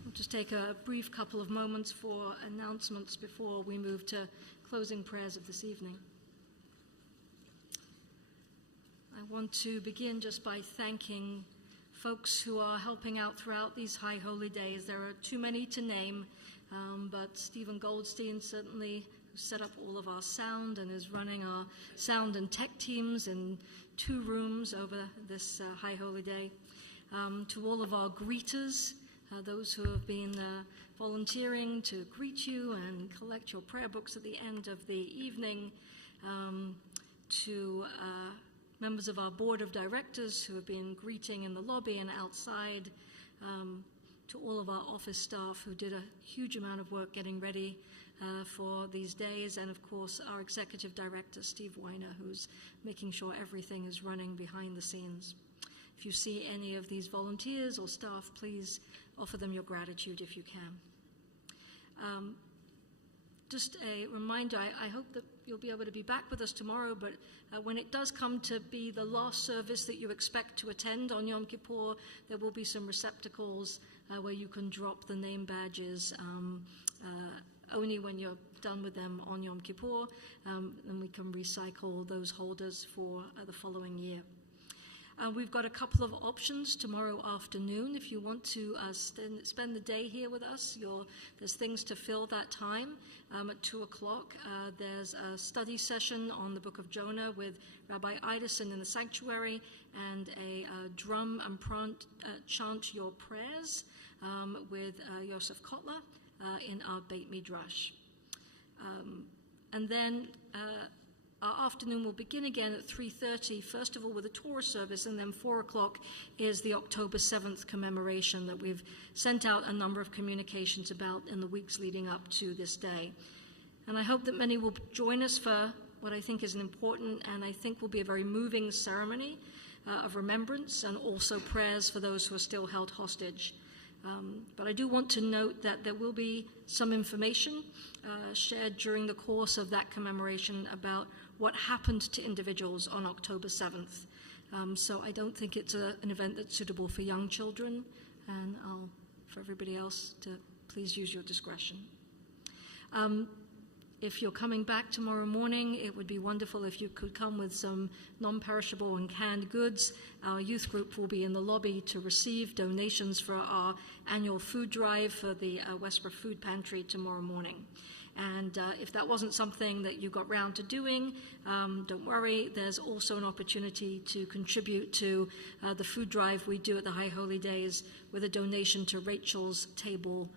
We'll just take a brief couple of moments for announcements before we move to closing prayers of this evening. I want to begin just by thanking folks who are helping out throughout these high holy days. There are too many to name, but Stephen Goldstein certainly set up all of our sound and is running our sound and tech teams in 2 rooms over this high holy day. To all of our greeters, those who have been volunteering to greet you and collect your prayer books at the end of the evening, to members of our board of directors who have been greeting in the lobby and outside, to all of our office staff who did a huge amount of work getting ready for these days, and of course our executive director, Steve Weiner, who's making sure everything is running behind the scenes. If you see any of these volunteers or staff, please offer them your gratitude if you can. just a reminder, I hope that you'll be able to be back with us tomorrow, but when it does come to be the last service that you expect to attend on Yom Kippur, there will be some receptacles where you can drop the name badges only when you're done with them on Yom Kippur, and we can recycle those holders for the following year. We've got a couple of options tomorrow afternoon. If you want to spend the day here with us, there's things to fill that time. At 2 o'clock, there's a study session on the book of Jonah with Rabbi Idison in the sanctuary, and a drum and chant your prayers with Yosef Kotler in our Beit Midrash. And then our afternoon will begin again at 3:30, first of all with a Torah service, and then 4 o'clock is the October 7th commemoration that we've sent out a number of communications about in the weeks leading up to this day. And I hope that many will join us for what I think is an important and I think will be a very moving ceremony of remembrance, and also prayers for those who are still held hostage. But I do want to note that there will be some information shared during the course of that commemoration about what happened to individuals on October 7th. So I don't think it's an event that's suitable for young children, and for everybody else to please use your discretion. If you're coming back tomorrow morning, it would be wonderful if you could come with some non-perishable and canned goods. Our youth group will be in the lobby to receive donations for our annual food drive for the Westboro Food Pantry tomorrow morning. And if that wasn't something that you got round to doing, don't worry. There's also an opportunity to contribute to the food drive we do at the High Holy Days with a donation to Rachel's Table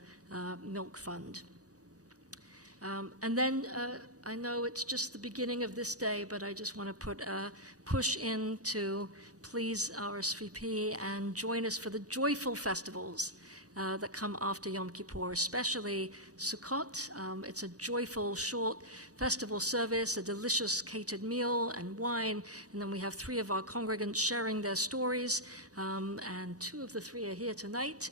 Milk Fund. And then I know it's just the beginning of this day, but I just want to put a push in to please RSVP and join us for the joyful festivals that come after Yom Kippur, especially Sukkot. It's a joyful, short festival service, a delicious catered meal and wine, and then we have 3 of our congregants sharing their stories, and 2 of the 3 are here tonight,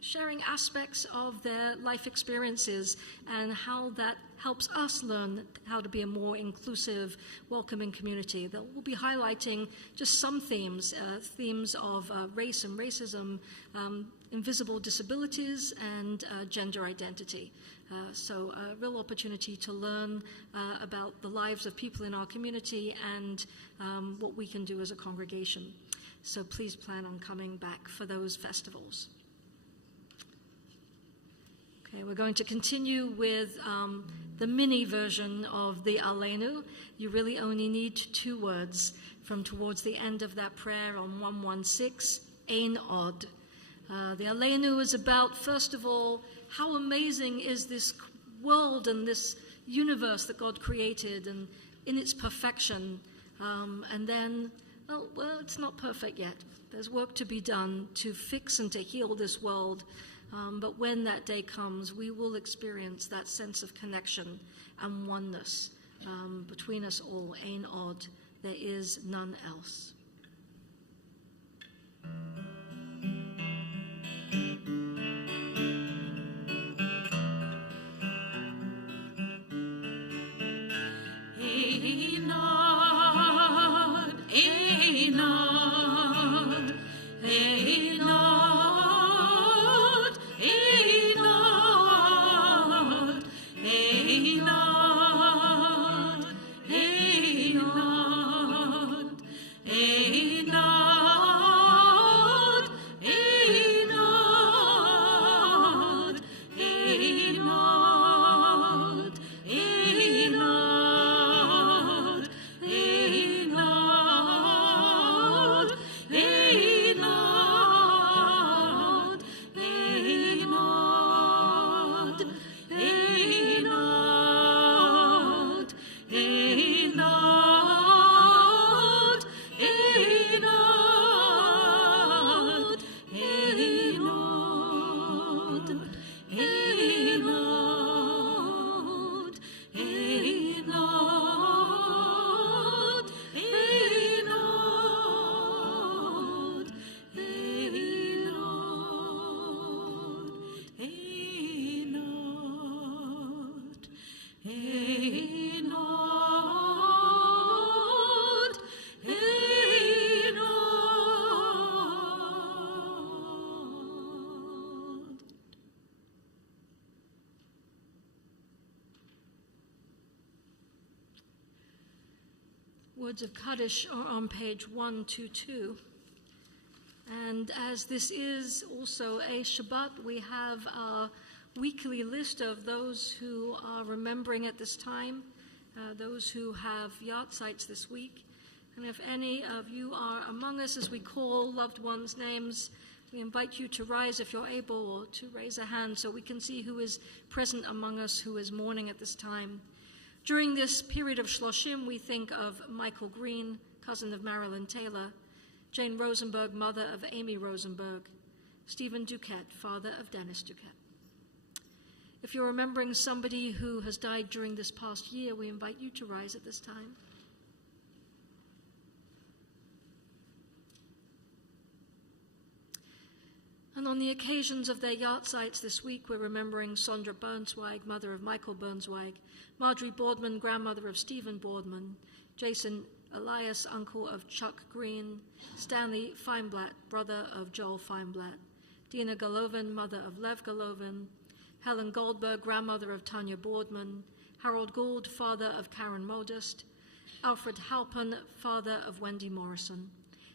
sharing aspects of their life experiences and how that helps us learn how to be a more inclusive, welcoming community. That will be highlighting just some themes of race and racism, invisible disabilities, and gender identity. So a real opportunity to learn about the lives of people in our community and what we can do as a congregation. So please plan on coming back for those festivals. Okay, we're going to continue with the mini version of the Aleinu. You really only need 2 words from towards the end of that prayer on 116, Ein Od. The Aleinu is about, first of all, how amazing is this world and this universe that God created and in its perfection. And then, well, it's not perfect yet. There's work to be done to fix and to heal this world. But when that day comes, we will experience that sense of connection and oneness between us all. Ein Od, there is none else. Ein Od, Ein Od, Ein Od. Hey Words of Kaddish are on page 122. And as this is also a Shabbat, we have our weekly list of those who are remembering at this time, those who have yahrzeits this week. And if any of you are among us as we call loved ones' names, we invite you to rise if you're able, or to raise a hand so we can see who is present among us who is mourning at this time. During this period of Shloshim, we think of Michael Green, cousin of Marilyn Taylor, Jane Rosenberg, mother of Amy Rosenberg, Stephen Duquette, father of Dennis Duquette. If you're remembering somebody who has died during this past year, we invite you to rise at this time. And on the occasions of their yahrzeits this week, we're remembering Sondra Bernsweig, mother of Michael Bernsweig, Marjorie Boardman, grandmother of Stephen Boardman, Jason Elias, uncle of Chuck Green, Stanley Feinblatt, brother of Joel Feinblatt, Dina Golovin, mother of Lev Golovin, Helen Goldberg, grandmother of Tanya Boardman, Harold Gould, father of Karen Modest, Alfred Halpin, father of Wendy Morrison,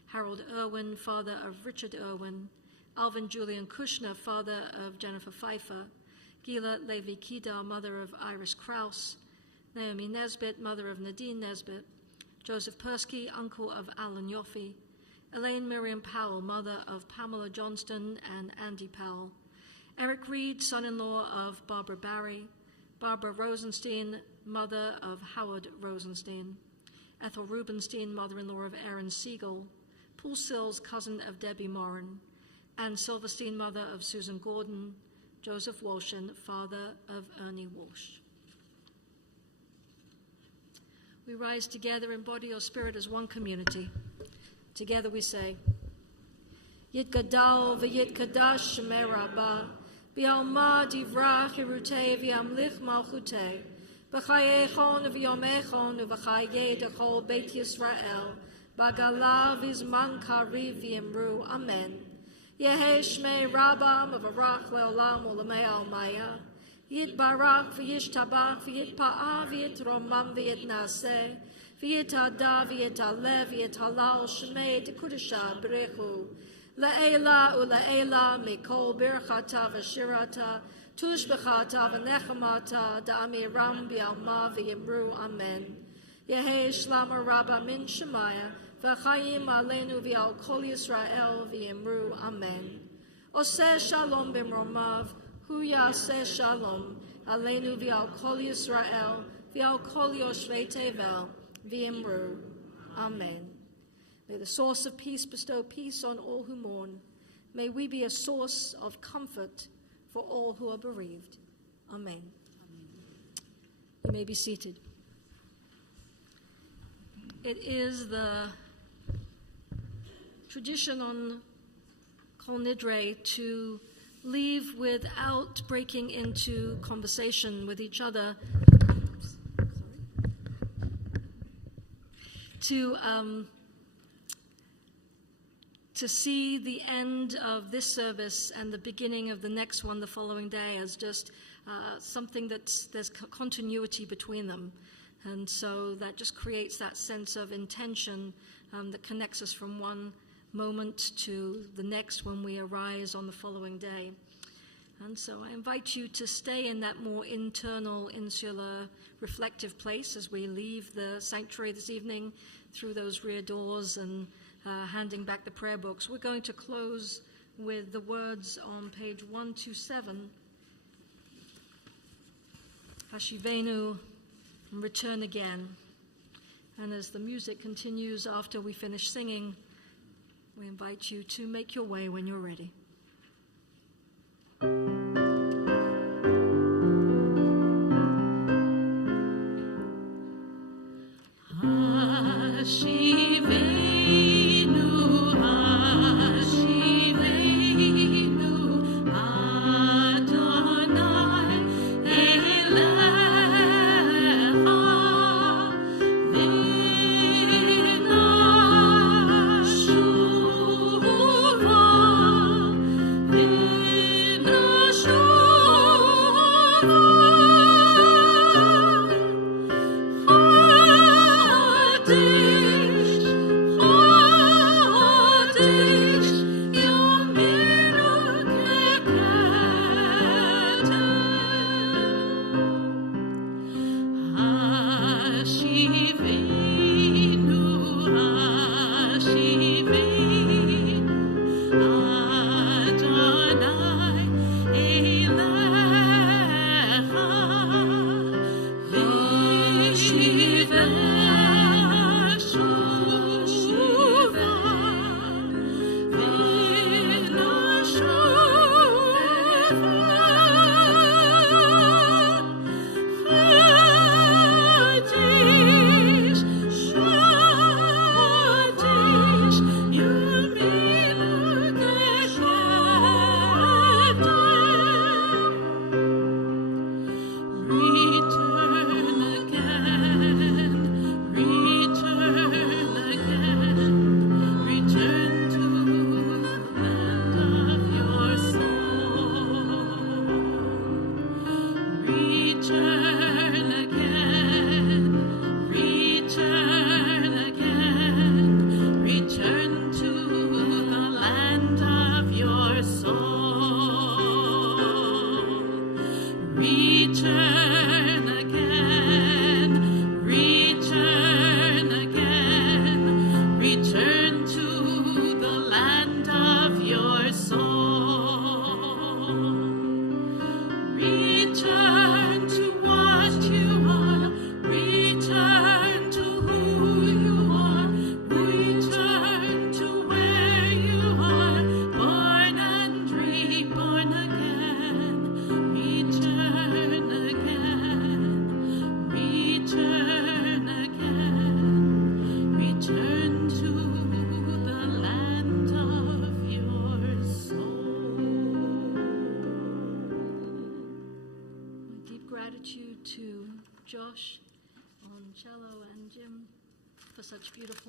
Harold Irwin, father of Richard Irwin, Alvin Julian Kushner, father of Jennifer Pfeiffer, Gila Levi Kedar, mother of Iris Krauss, Naomi Nesbitt, mother of Nadine Nesbitt, Joseph Persky, uncle of Alan Yoffe, Elaine Miriam Powell, mother of Pamela Johnston and Andy Powell, Eric Reed, son-in-law of Barbara Barry, Barbara Rosenstein, mother of Howard Rosenstein, Ethel Rubenstein, mother-in-law of Aaron Siegel, Paul Sills, cousin of Debbie Morin, Anne Silverstein, mother of Susan Gordon, Joseph Walshin, father of Ernie Walsh. We rise together in body or spirit as one community. Together we say, Yitgadal v'yitkadash shemei rabbah, b'alma divrach yerutei v'yamlich malchutei, b'chayechon v'yomechon v'chayei dechol beit Yisrael, b'gala v'zman kariv v'yimru, amen. Yehe shmei rabbah mevarach le'olam u'lemei almaya, Yitbarach v'yishtabach v'yitpa'ah v'yitromam v'yitnaseh, v'yitada v'yitalev v'yithalal shmei dekudesha b'rechu, le'ela u'le'ela mikol birchata v'shirata, tushbechata v'nechemata, da'amiram b'alma v'yimru, amen. Yehe shlama rabba min shemaya, v'chayim aleinu v'al kol Yisrael v'yimru, amen. Oseh shalom b'mromav, Hu yaseh shalom, aleinu v'al kol Yisrael, v'al kol yoshvei tevel, v'yimru. Amen. May the source of peace bestow peace on all who mourn. May we be a source of comfort for all who are bereaved. Amen. You may be seated. It is the tradition on Kol Nidre to leave without breaking into conversation with each other, to see the end of this service and the beginning of the next one the following day as just something there's continuity between them. And so that just creates that sense of intention that connects us from one moment to the next when we arise on the following day. And so I invite you to stay in that more internal, insular, reflective place as we leave the sanctuary this evening through those rear doors and handing back the prayer books. We're going to close with the words on page 127, Hashivenu, and return again. And as the music continues after we finish singing, we invite you to make your way when you're ready. Show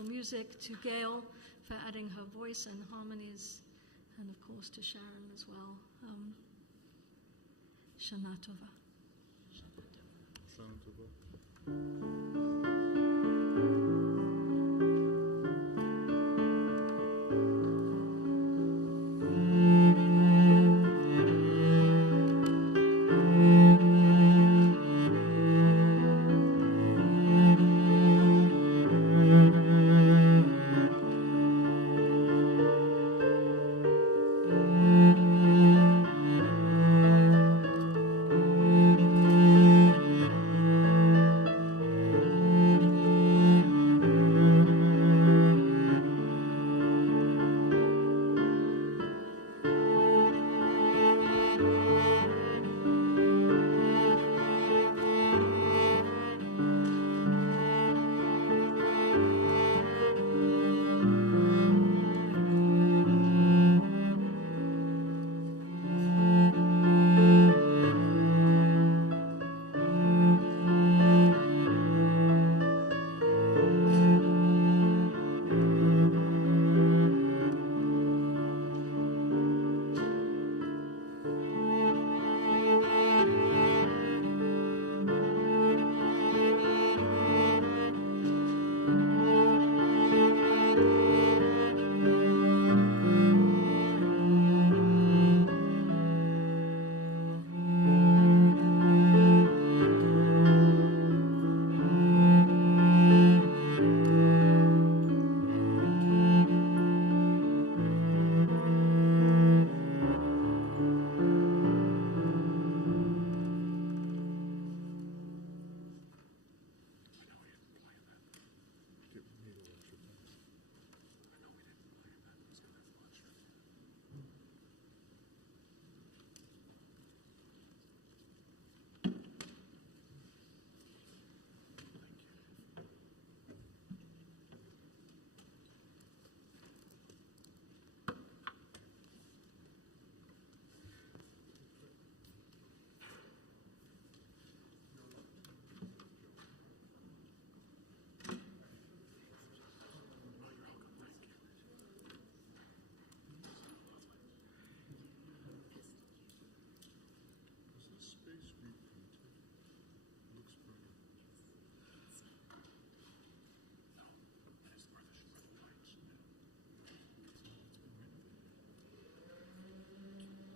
music, to Gail for adding her voice and harmonies, and of course to Sharon as well. Shana Tova. Shana Tova.